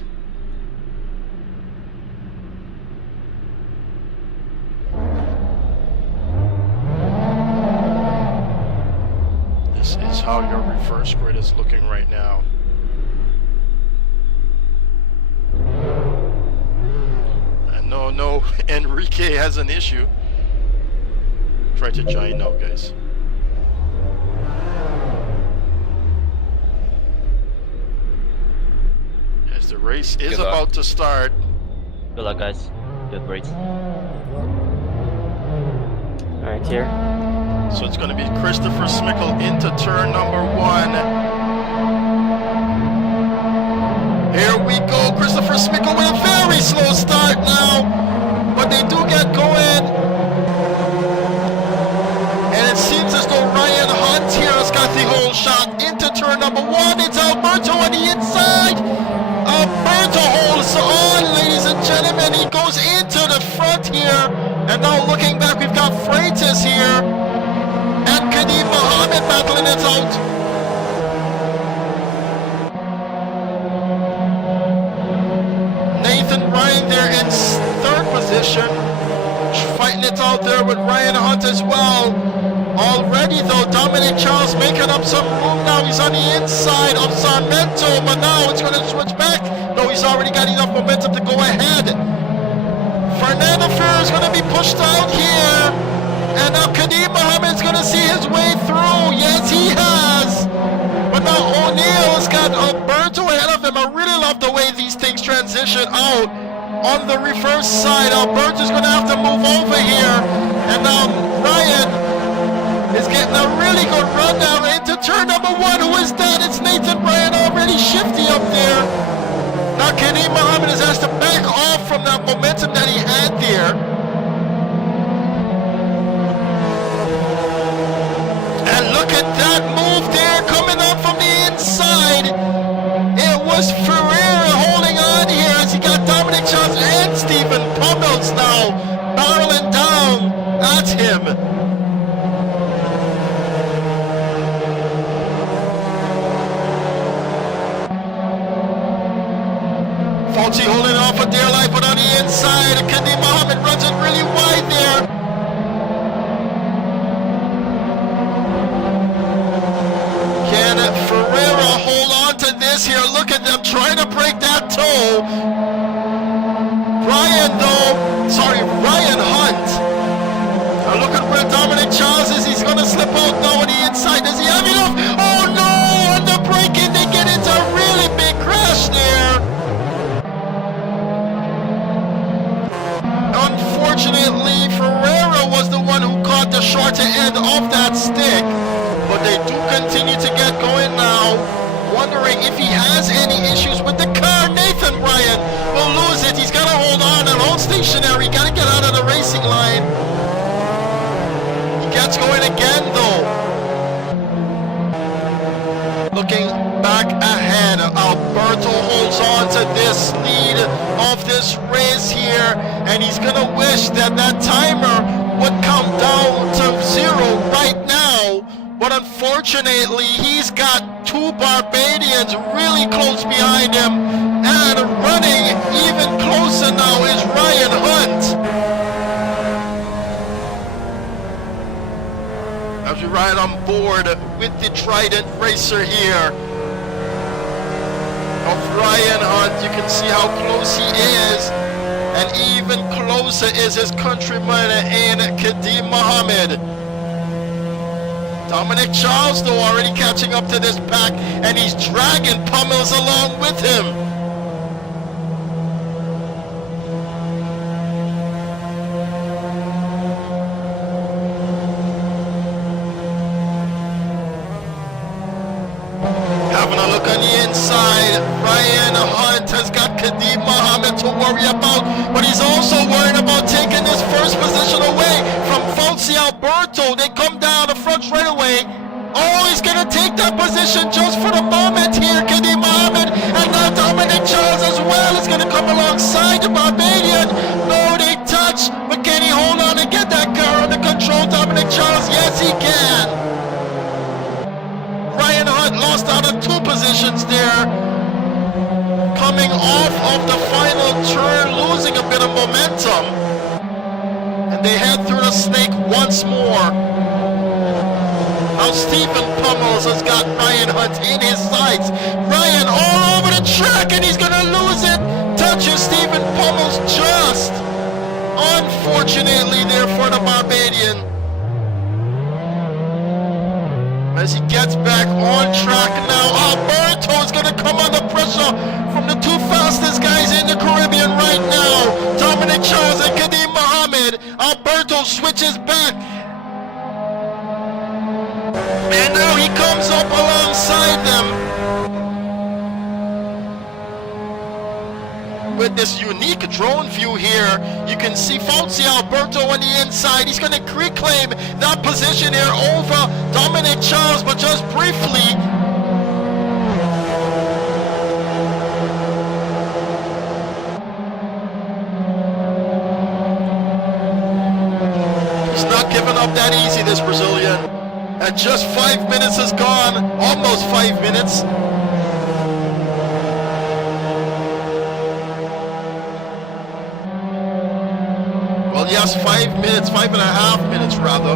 This is how your reverse grid is looking right now. No, Enrique has an issue. Try to join now, guys. As the race is about to start, Good luck, guys. Good race. Alright, here. So it's going to be Christopher Smickle into turn number 1. Here we go. Christopher Smickle with a very slow start now, but they do get going. And it seems as though Ryan Hunt here has got the whole shot into turn number 1. It's Alberto on the inside. Alberto holds on, ladies and gentlemen. He goes into the front here. And now looking back, we've got Freitas here. And Kadeem Mohammed battling it out. Nathan Ryan there in 3rd position. Fighting it out there with Ryan Hunt as well. Already though, Dominic Charles making up some room now. He's on the inside of Sarmento, but now it's going to switch back. No, he's already got enough momentum to go ahead. Fernando Ferrer is going to be pushed out here. And now Kadeem Mohammed's going to see his way through. Yes, he has. But now O'Neal has got Alberto ahead of him. I really love the way these things transition out. On the reverse side, Alberto's going to have to move over here. And now Ryan is getting a really good run down into turn number 1. Who is that? It's Nathan Bryan already shifty up there. Now Kadeem Mohammed has to back off from that momentum that he had there. And look at that move there coming up from the inside. It was Ferreira holding on here as he got Dominic Charles and Stephen Pummels now barreling down at him. Fauci holding off for dear life, but on the inside, Kadeem Mohammed runs it really wide there. Can Ferreira hold on to this here? Look at them trying to break that toe. Ryan Hunt. Now look at where Dominic Charles is. He's going to slip out now on the inside. Does he have enough? Oh no! On the break-in, they get into a really big crash there. Unfortunately, Ferreira was the one who caught the shorter end of that stick, but they do continue to get going now. Wondering if he has any issues with the car. Nathan Bryan will lose it. He's got to hold on and hold stationary. Got to get out of the racing line. He gets going again though. Looking back ahead, Alberto holds on to this lead of this race here, and he's gonna wish that that timer would come down to 0 right now. But unfortunately, he's got 2 Barbadians really close behind him, and running even closer now is Ryan Hunt. As we ride on board with the Trident Racer here of Ryan Hunt, you can see how close he is, and even closer is his countryman in Kadeem Mohammed. Dominic Charles though already catching up to this pack, and he's dragging Pummels along with him. Having a look on the inside, Ryan Hunt has got Kadeem Mohammed to worry about, but he's also worried about taking this first position away from Fauci Alberto. They come down the front straight away. Oh, he's gonna take that position just for the moment here, Kadeem Mohammed, and now Dominic Charles as well is gonna come alongside the Barbadian. No, they touch, but can he hold on and get that car under control? Dominic Charles, yes he can. Ryan Hunt lost out of 2 positions there. Coming off of the final turn, losing a bit of momentum. And they head through the snake once more. Now Stephen Pummels has got Ryan Hunt in his sights. Ryan all over the track, and he's gonna lose it. Touches Stephen Pummels just. Unfortunately there for the Barbadian. As he gets back on track now, Alberto is going to come under pressure from the 2 fastest guys in the Caribbean right now. with this unique drone view here, you can see Fauci Alberto on the inside. He's going to reclaim that position here over Dominic Charles, but just briefly. He's not giving up that easy, this Brazilian. And just 5 minutes is gone, almost 5 minutes. Well, yes, 5 minutes, 5.5 minutes rather,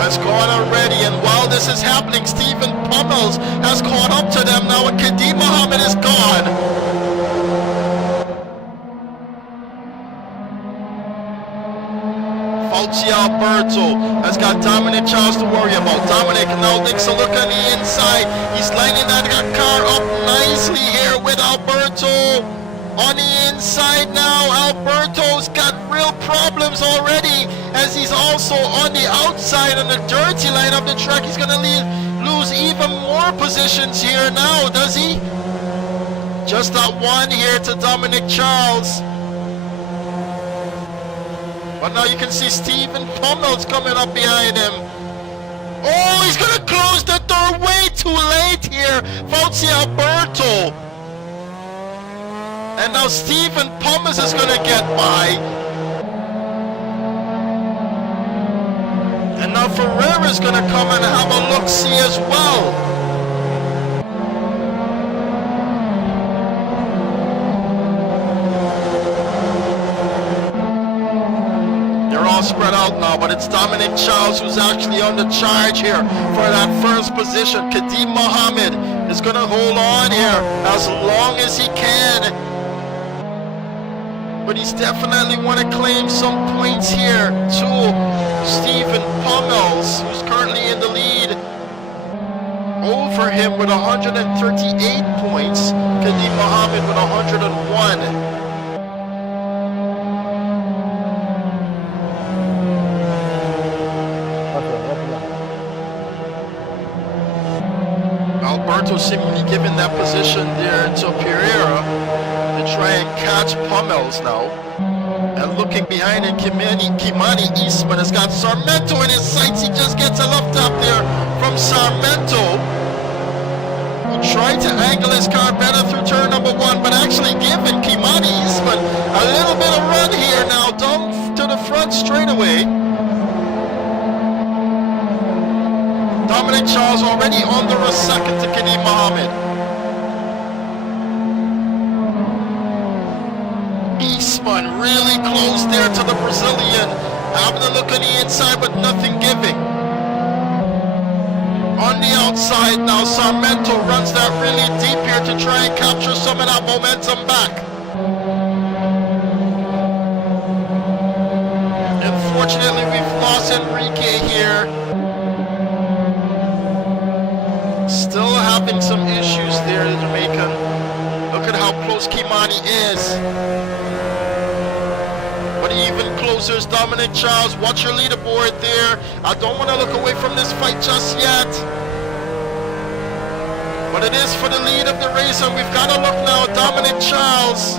has gone already. And while this is happening, Stephen Pummels has caught up to them now, and Kadim Mohammed is gone. Fauci Alberto has got Dominic Charles to worry about. Dominic now takes a look on the inside. He's lining that car up nicely here with Alberto. On the inside now, Alberto's got real problems already, as he's also on the outside on the dirty line of the track. He's going to lose even more positions here now, does he? Just that one here to Dominic Charles. But now you can see Stephen Pummels coming up behind him. Oh, he's going to close the door way too late here, Fauci Alberto. And now Stephen Pummels is going to get by. And now Ferreira's going to come and have a look-see as well. They're all spread out now, but it's Dominic Charles who's actually on the charge here for that first position. Kadim Mohammed is going to hold on here as long as he can. But he's definitely want to claim some points here to Stephen Pummels, who's currently in the lead over him with 138 points. Kadim Mohammed with 101. Alberto seemingly giving that position there to Pereira to try and catch Pummels now. And looking behind him, Kimani Eastman has got Sarmento in his sights. He just gets a left tap there from Sarmento, who tried to angle his car better through turn number 1, but actually giving Kimani Eastman a little bit of run here now, down to the front straightaway. Dominic Charles already under a second to Kadim Mohammed. Eastman really close there to the Brazilian. Having a look on the inside, but nothing giving. On the outside now, Sarmento runs that really deep here to try and capture some of that momentum back. Unfortunately, we've lost Enrique here. Still having some issues there, the Jamaican. Look at how close Kimani is. But even closer is Dominic Charles. Watch your leaderboard there. I don't want to look away from this fight just yet. But it is for the lead of the race, and we've got to look now at Dominic Charles.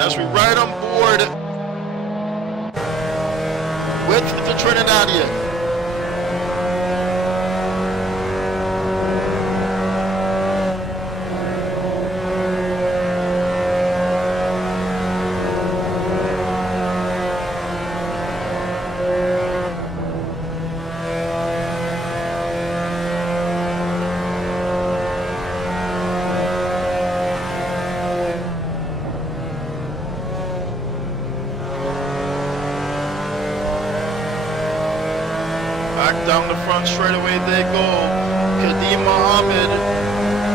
As we ride on board with the Trinidadian. Back down the front straight away they go. Kadim Mohammed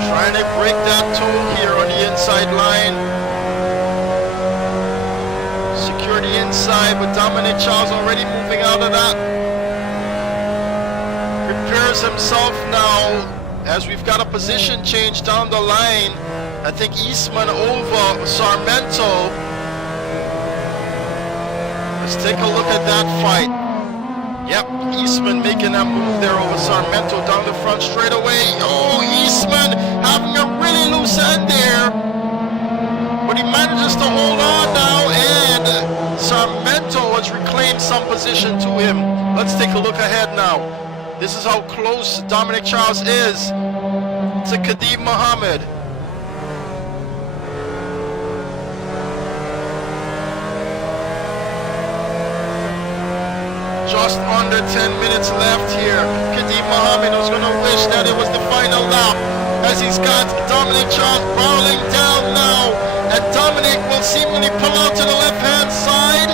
trying to break that toe here on the inside line. Secure the inside, but Dominic Charles already moving out of that. Prepares himself now as we've got a position change down the line. I think Eastman over Sarmento. Let's take a look at that fight. Yep, Eastman making that move there over Sarmiento down the front straightaway. Oh, Eastman having a really loose end there. But he manages to hold on now, and Sarmiento has reclaimed some position to him. Let's take a look ahead now. This is how close Dominic Charles is to Kadeem Mohammed. Just under 10 minutes left here. Kadeem Mohammed was going to wish that it was the final lap, as he's got Dominic Charles barreling down now. And Dominic will seemingly pull out to the left-hand side.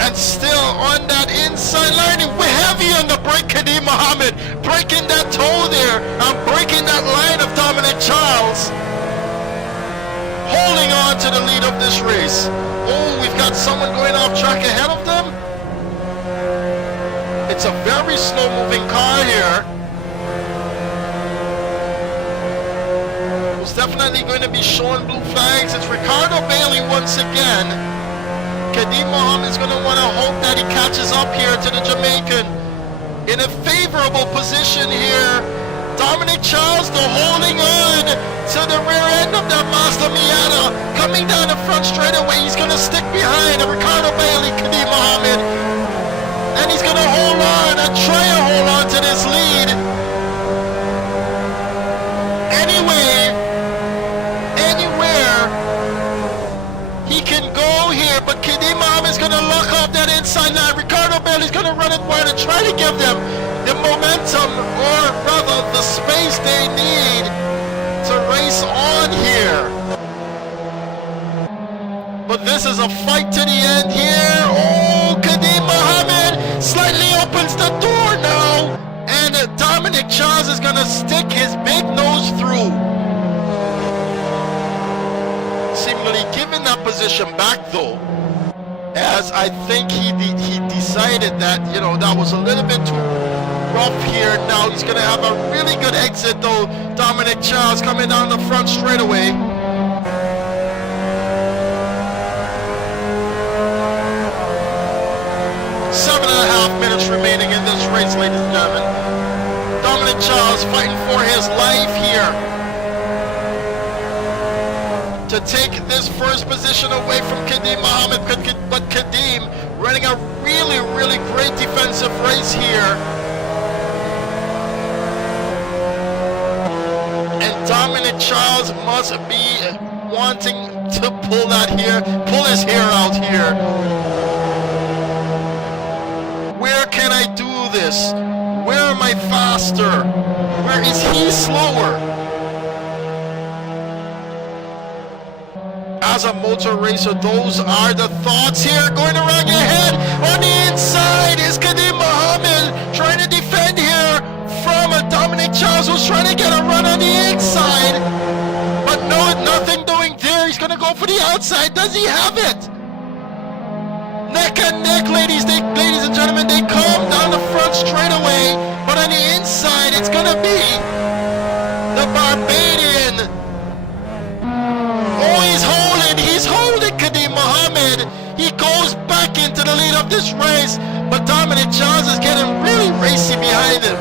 And still on that inside line, we're heavy on the brake, Kadeem Mohammed. Breaking that toe there and breaking that line of Dominic Charles. Holding on to the lead of this race. Oh, we've got someone going off track ahead of them. It's a very slow-moving car here. It's definitely going to be showing blue flags. It's Ricardo Bailey once again. Kadeem Mohammed is going to want to hope that he catches up here to the Jamaican. In a favorable position here. Dominic Charles though holding on to the rear end of that Mazda Miata. Coming down the front straightaway, he's going to stick behind Ricardo Bailey, Kadeem Mohammed. And he's going to hold on and try to hold on to this lead. Anywhere he can go here, but Kadeem Mohammed is going to lock off that inside line. Ricardo Bailey's going to run it wide and try to give them the momentum, or rather the space they need to race on here. But this is a fight to the end here. Oh, Kadeem Mohammed slightly opens the door now, and Dominic Charles is going to stick his big nose through. Seemingly giving that position back though, as I think he decided that, you know, that was a little bit too rough here. Now he's going to have a really good exit though. Dominic Charles coming down the front straightaway. Seven and a half minutes remaining in this race, ladies and gentlemen. Dominic Charles fighting for his life here to take this first position away from Kadeem Mohammed, but Kadeem running a really, really great defensive race here. And Dominic Charles must be wanting to pull his hair out here. Where can I do this? Where am I faster? Where is he slower? As a motor racer, those are the thoughts here. Going around your head on the inside is Kadeem Mohammed trying to defend here from Dominic Charles, who's trying to get a run on the inside. But no, nothing doing there. He's going to go for the outside. Does he have it? Neck and neck, ladies and gentlemen. They come down the front straightaway. But on the inside, it's going to be the Barbadian. Oh, he's holding Kadeem Mohammed. He goes back into the lead of this race, but Dominic Charles is getting really racy behind him.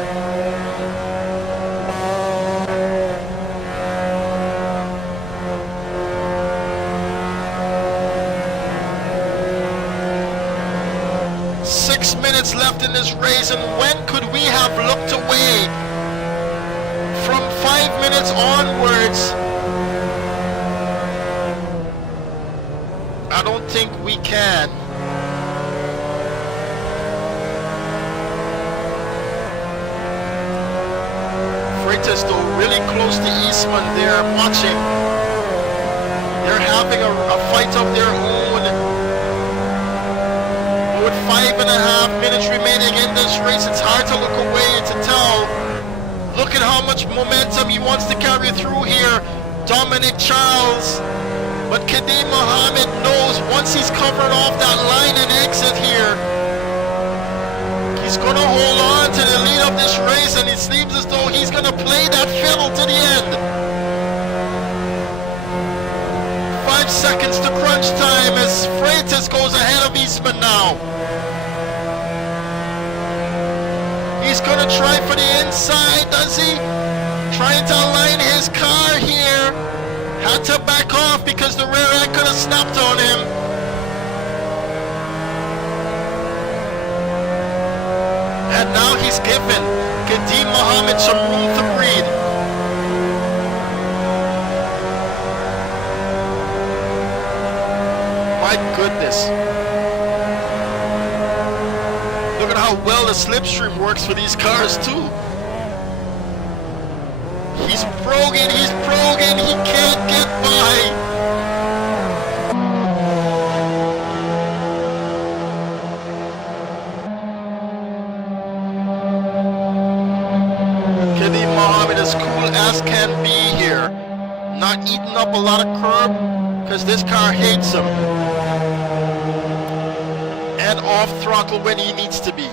Six minutes left in this race, and when could we have looked away? From 5 minutes onwards, I don't think we can. Freitas though really close to Eastman there, watching. They're having a fight of their own. With 5.5 minutes remaining in this race, it's hard to look away and to tell. Look at how much momentum he wants to carry through here, Dominic Charles. But Kadeem Mohammed knows once he's covered off that line and exit here, he's going to hold on to the lead of this race, and it seems as though he's going to play that fiddle to the end. 5 seconds to crunch time as Freitas goes ahead of Eastman now. he's gonna try for the inside, does he? Trying to align his car here. Had to back off because the rear end could have snapped on him. And now he's given Kadeem Mohammed some room to breathe. My goodness. Look at how well the slipstream works for these cars too. He's brogan, he can't get by. Kadeem Mohammed is cool as can be here. Not eating up a lot of curb, because this car hates him. And off throttle when he needs to be.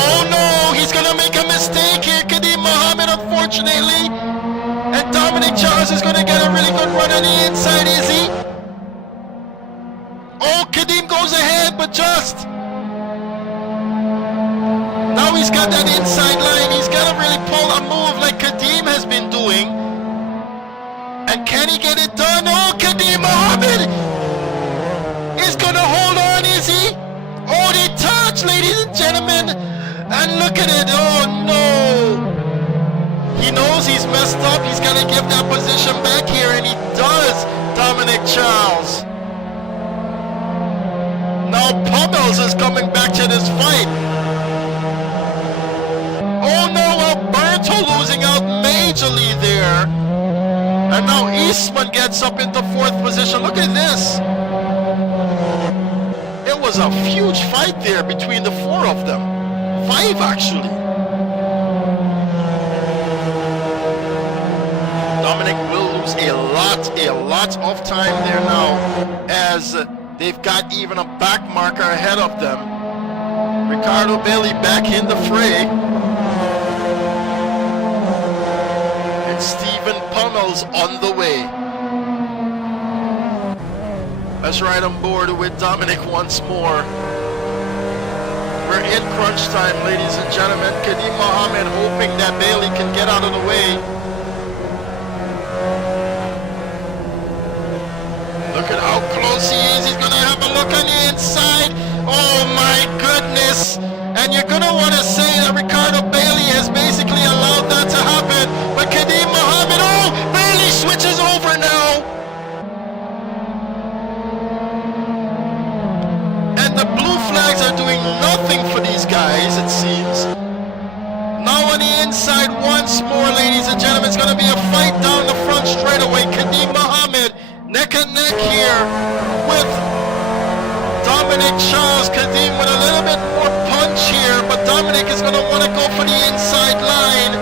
Oh no, he's gonna make a mistake here, Kadeem Mohammed, unfortunately. And Dominic Charles is gonna get a really good run on the inside, is he? Oh, Kadeem goes ahead, but just. Now he's got that inside line. He's gotta really pull a move like Kadeem has been doing. And can he get it done? Oh, Kadeem Mohammed is gonna hold on, is he? Oh, they touch, ladies and gentlemen. And look at it, oh no. He knows he's messed up. He's gotta give that position back here, and he does, Dominic Charles. Now Pummels is coming back to this fight. Oh no, Alberto losing out majorly there. And now Eastman gets up into 4th position. Look at this. It was a huge fight there between the 4 of them. 5 actually. Dominic will lose a lot of time there now, as they've got even a back marker ahead of them. Ricardo Bailey back in the fray. Stephen Pummels on the way. Let's ride on board with Dominic once more. We're in crunch time, ladies and gentlemen. Kadeem Mohammed hoping that Bailey can get out of the way. Look at how close he is. He's gonna have a look on the inside. Oh my goodness. And you're gonna want to say that Ricardo Bailey has basically allowed that to happen. But Kadeem Mohammed, oh, Bailey switches over now. And the blue flags are doing nothing for these guys, it seems. Now on the inside once more, ladies and gentlemen, it's gonna be a fight down the front straightaway. Kadeem Mohammed neck and neck here with Dominic Charles. Kadeem with a little bit more punch here, but Dominic is going to want to go for the inside line.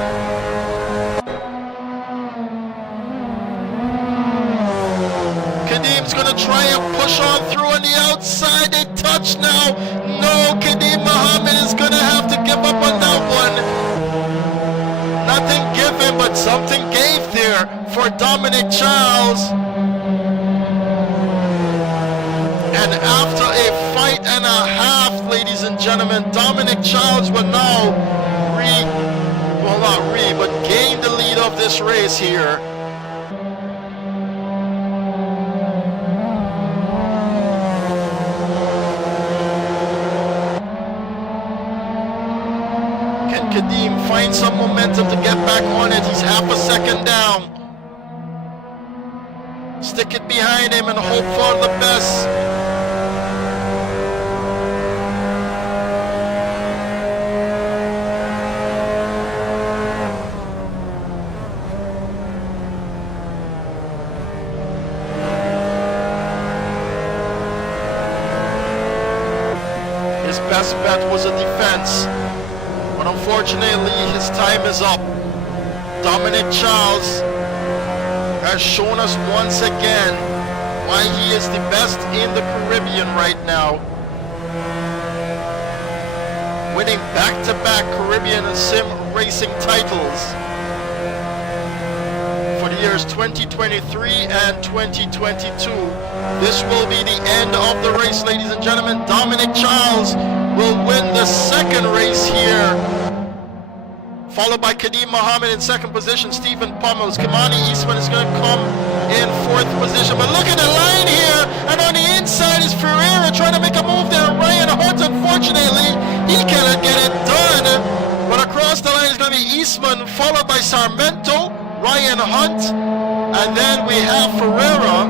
Kadeem's going to try and push on through on the outside. They touch now. No, Kadeem Mohammed is going to have to give up on that one. Nothing given, but something gave there for Dominic Charles. And after a fight and a half, ladies and gentlemen, Dominic Charles will now gain the lead of this race here. Can Kadeem find some momentum to get back on it? He's half a second down. Stick it behind him and hope for the best. His best bet was a defense, but unfortunately his time is up. Dominic Charles has shown us once again why he is the best in the Caribbean right now. Winning back-to-back Caribbean and Sim racing titles for the years 2023 and 2022. This will be the end of the race, ladies and gentlemen. Dominic Charles will win the second race here, followed by Kadeem Mohammed in second position. Stephen Pummels, Kamani Eastman is going to come in fourth position. But look at the line here, and on the inside is Ferreira trying to make a move there. Ryan Hunt, unfortunately, he cannot get it done. But across the line is going to be Eastman, followed by Sarmento, Ryan Hunt, and then we have Ferreira,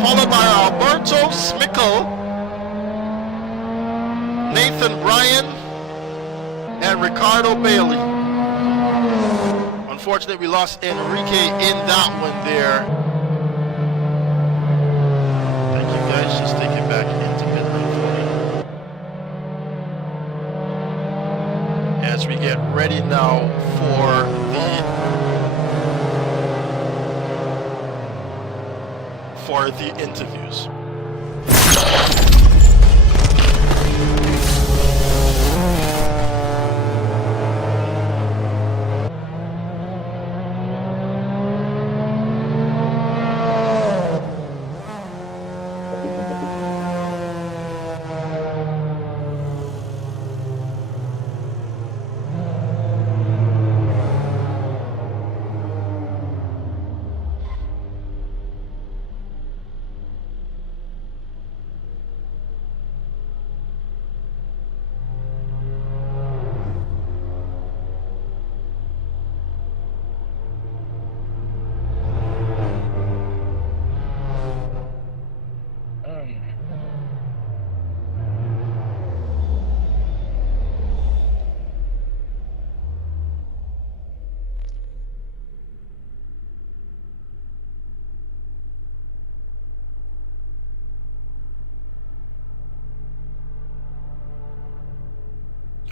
followed by Alberto Smickel, Nathan Bryan, and Ricardo Bailey. Unfortunately, we lost Enrique in that one there. Thank you guys. Just take it back into pit lane for me. As we get ready now for the interviews.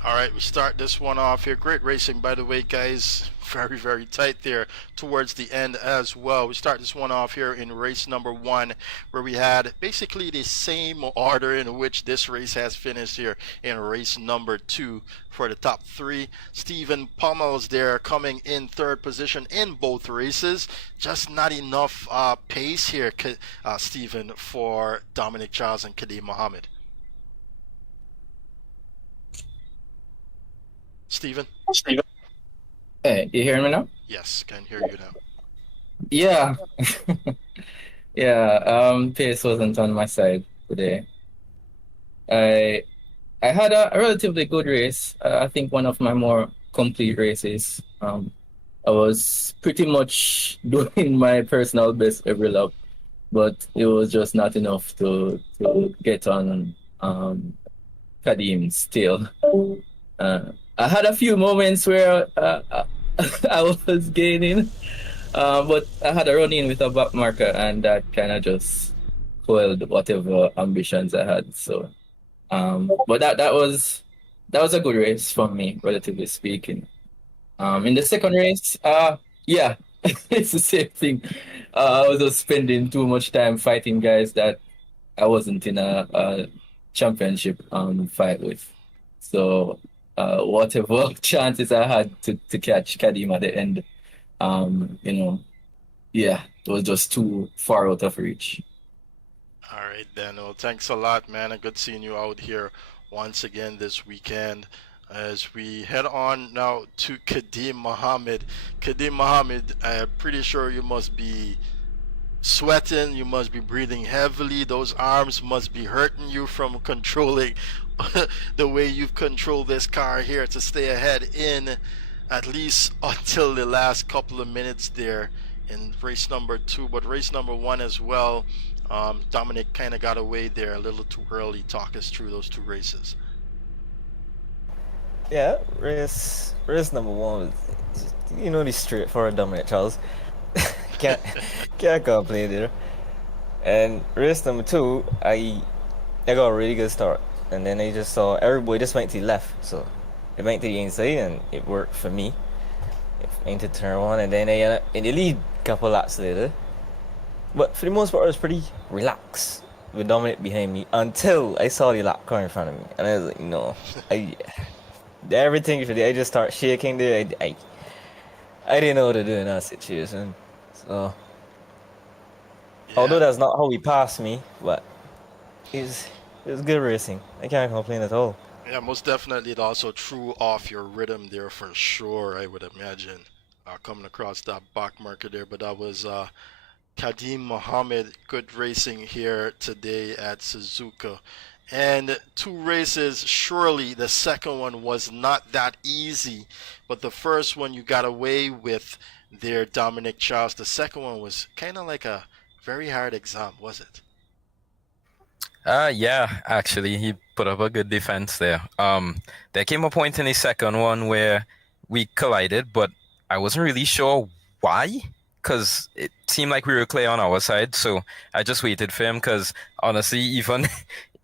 All right, we start this one off here. Great racing, by the way, guys. Very, very tight there towards the end as well. We start this one off here in race number 1, where we had basically the same order in which this race has finished here in race number 2 for the top 3. Stephen Pummels there coming in 3rd position in both races. Just not enough pace here, Stephen, for Dominic Charles and Kadeem Mohammed. Stephen? Hey, you hear me now? Yes, can hear you now. Yeah. Yeah, pace wasn't on my side today. I had a relatively good race. I think one of my more complete races. I was pretty much doing my personal best every lap, but it was just not enough to get on Kadeem's tail. I had a few moments where I was gaining, but I had a run-in with a back marker, and that kind of just foiled whatever ambitions I had. So, but that was a good race for me, relatively speaking. In the second race, yeah, it's the same thing. I was just spending too much time fighting guys that I wasn't in a championship fight with. So whatever chances I had to catch Kadeem at the end, yeah, it was just too far out of reach. All right, then. Well, thanks a lot, man. And good seeing you out here once again this weekend. As we head on now to Kadeem Mohammed. Kadeem Mohammed, I'm pretty sure you must be sweating, you must be breathing heavily, those arms must be hurting you from controlling the way you've controlled this car here to stay ahead in at least until the last couple of minutes there in race number 2, but race number 1 as well. Dominic kind of got away there a little too early. Talk us through those 2 races. Yeah, race number 1 was, the straightforward Dominic Charles. can't complain there. And race number 2, I got a really good start, and then I just saw everybody just went to the left, so they went to the inside, and it worked for me. Into turn 1, and then I in the lead a couple laps later. But for the most part, I was pretty relaxed with Dominic behind me until I saw the lap car in front of me, and I was like, no, everything I just start shaking there. I didn't know what to do in that situation. So Although that's not how he passed me, but it was good racing. I can't complain at all. Yeah, most definitely. It also threw off your rhythm there for sure, I would imagine. Coming across that back marker there, but that was Kadim Mohammed, good racing here today at Suzuka. And 2 races, surely the second one was not that easy, but the first one you got away with there, Dominic Charles. The second one was kind of like a very hard exam, was it? Yeah, actually, he put up a good defense there. There came a point in the second one where we collided, but I wasn't really sure why, because it seemed like we were clear on our side. So I just waited for him, because honestly, even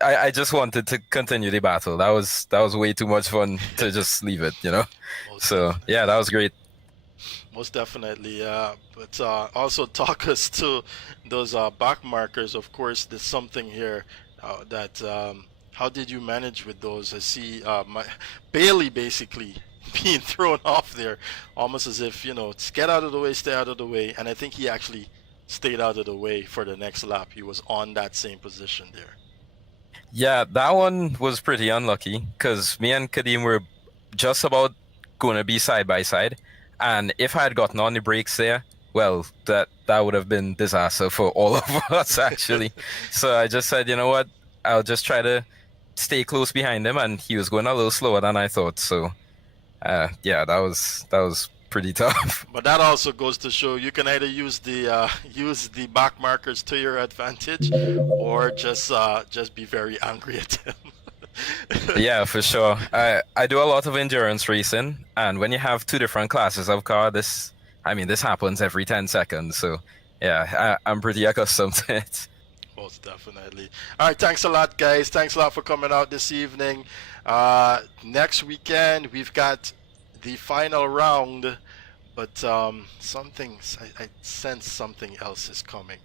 I just wanted to continue the battle. That was way too much fun to just leave it, you know. So yeah, that was great. Most definitely, but also talk us to those back markers. Of course, there's something here that how did you manage with those? I see Bailey basically being thrown off there, almost as if, you know, get out of the way, stay out of the way. And I think he actually stayed out of the way for the next lap. He was on that same position there. Yeah, that one was pretty unlucky, because me and Kadim were just about going to be side by side. And if I had gotten on the brakes there, well, that would have been disaster for all of us, actually. So I just said, you know what, I'll just try to stay close behind him, and he was going a little slower than I thought. So, yeah, that was pretty tough. But that also goes to show you can either use the back markers to your advantage, or just be very angry at him. Yeah, for sure. I do a lot of endurance racing, and when you have 2 different classes of car, this happens every 10 seconds. So yeah, I'm pretty accustomed to it. Most definitely. All right, thanks a lot, guys. Thanks a lot for coming out this evening. Next weekend we've got the final round, but I sense something else is coming.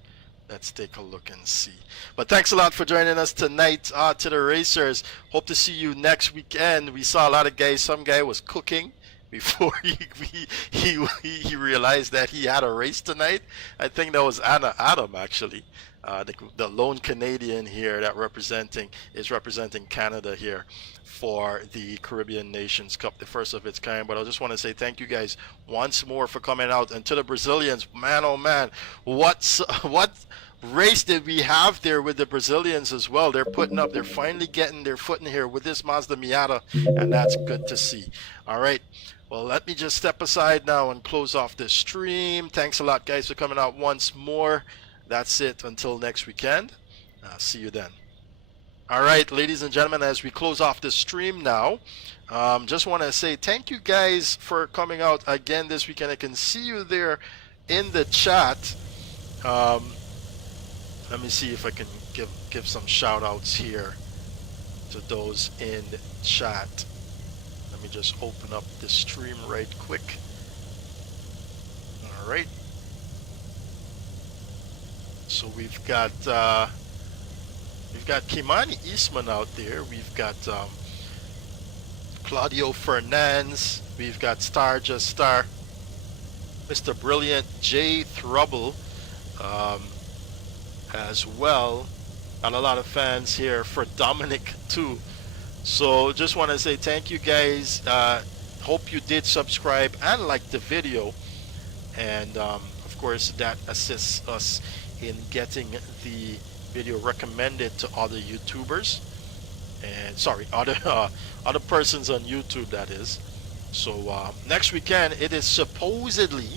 Let's take a look and see. But thanks a lot for joining us tonight, to the racers. Hope to see you next weekend. We saw a lot of guys. Some guy was cooking before he realized that he had a race tonight. I think that was Adam, actually. The lone Canadian here that is representing Canada here for the Caribbean Nations Cup, the first of its kind. But I just want to say thank you guys once more for coming out. And to the Brazilians, man, oh man, what race did we have there with the Brazilians as well? They're finally getting their foot in here with this Mazda Miata, and that's good to see. All right, well, let me just step aside now and close off this stream. Thanks a lot, guys, for coming out once more. That's it until next weekend. See you then. All right, ladies and gentlemen, as we close off the stream now, just want to say thank you guys for coming out again this weekend. I can see you there in the chat. Let me see if I can give some shout outs here to those in chat. Let me just open up the stream right quick. All right. So we've got Kimani Eastman out there. We've got Claudio Fernandez. We've got Star Just Star, Mr. Brilliant, Jay Trouble, as well. Got a lot of fans here for Dominic too. So just want to say thank you guys. Hope you did subscribe and like the video, and of course that assists us in getting the video recommended to other YouTubers, and other persons on YouTube, that is. So next weekend it is supposedly,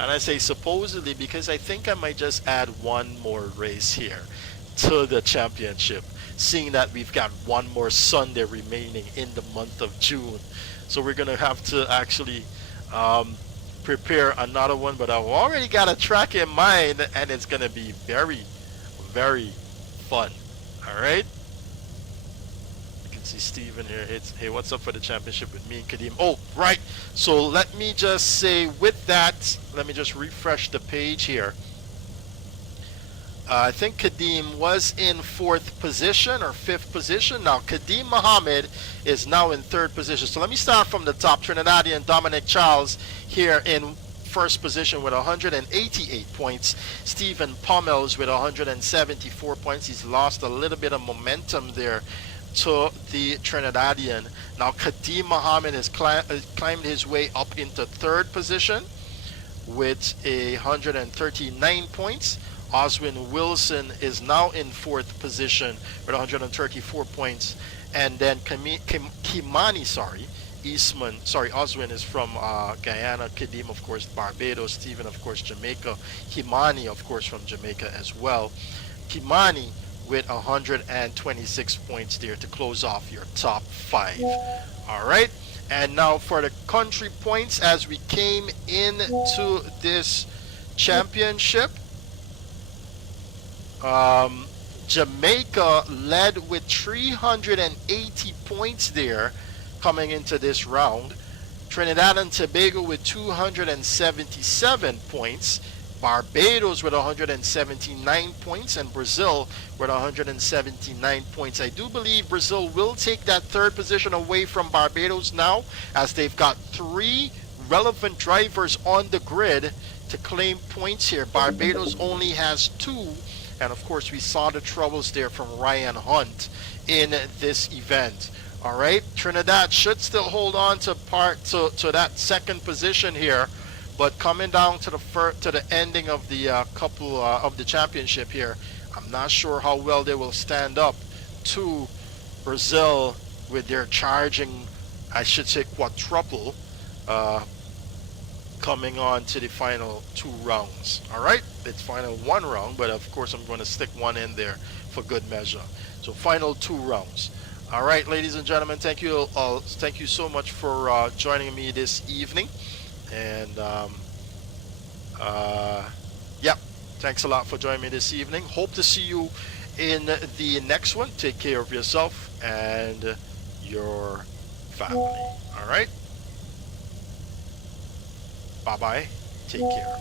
and I say supposedly because I think I might just add one more race here to the championship, seeing that we've got one more Sunday remaining in the month of June. So we're gonna have to actually prepare another one, but I've already got a track in mind, and it's gonna be very, very fun. All right, you can see Steven here. Hey, what's up for the championship with me and Kadim? Oh, right. So let me just say, with that, let me just refresh the page here. I think Kadim was in 4th position or 5th position. Now Kadim Mohammed is now in 3rd position. So let me start from the top. Trinidadian Dominic Charles here in first position with 188 points. Stephen Pommels with 174 points. He's lost a little bit of momentum there to the Trinidadian. Now Kadeem Mohammed has climbed his way up into third position with 139 points. Oswin Wilson is now in fourth position with 134 points. And then Oswin is from Guyana, Kadeem, of course, Barbados, Stephen, of course, Jamaica, Kimani, of course, from Jamaica as well. Kimani with 126 points there to close off your top 5. All right. And now for the country points as we came into this championship. Jamaica led with 380 points there coming into this round. Trinidad and Tobago with 277 points. Barbados with 179 points, and Brazil with 179 points. I do believe Brazil will take that third position away from Barbados now, as they've got 3 relevant drivers on the grid to claim points here. Barbados only has 2, and of course we saw the troubles there from Ryan Hunt in this event. All right, Trinidad should still hold on to that second position here. But coming down to the ending of the of the championship here, I'm not sure how well they will stand up to Brazil with their charging, I should say, quadruple coming on to the final 2 rounds. All right, it's final 1 round, but of course I'm going to stick 1 in there for good measure. So final 2 rounds. All right, ladies and gentlemen, thank you so much for joining me this evening. And yeah, thanks a lot for joining me this evening. Hope to see you in the next one. Take care of yourself and your family. All right, bye bye, take care.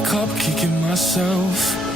wake up kicking myself.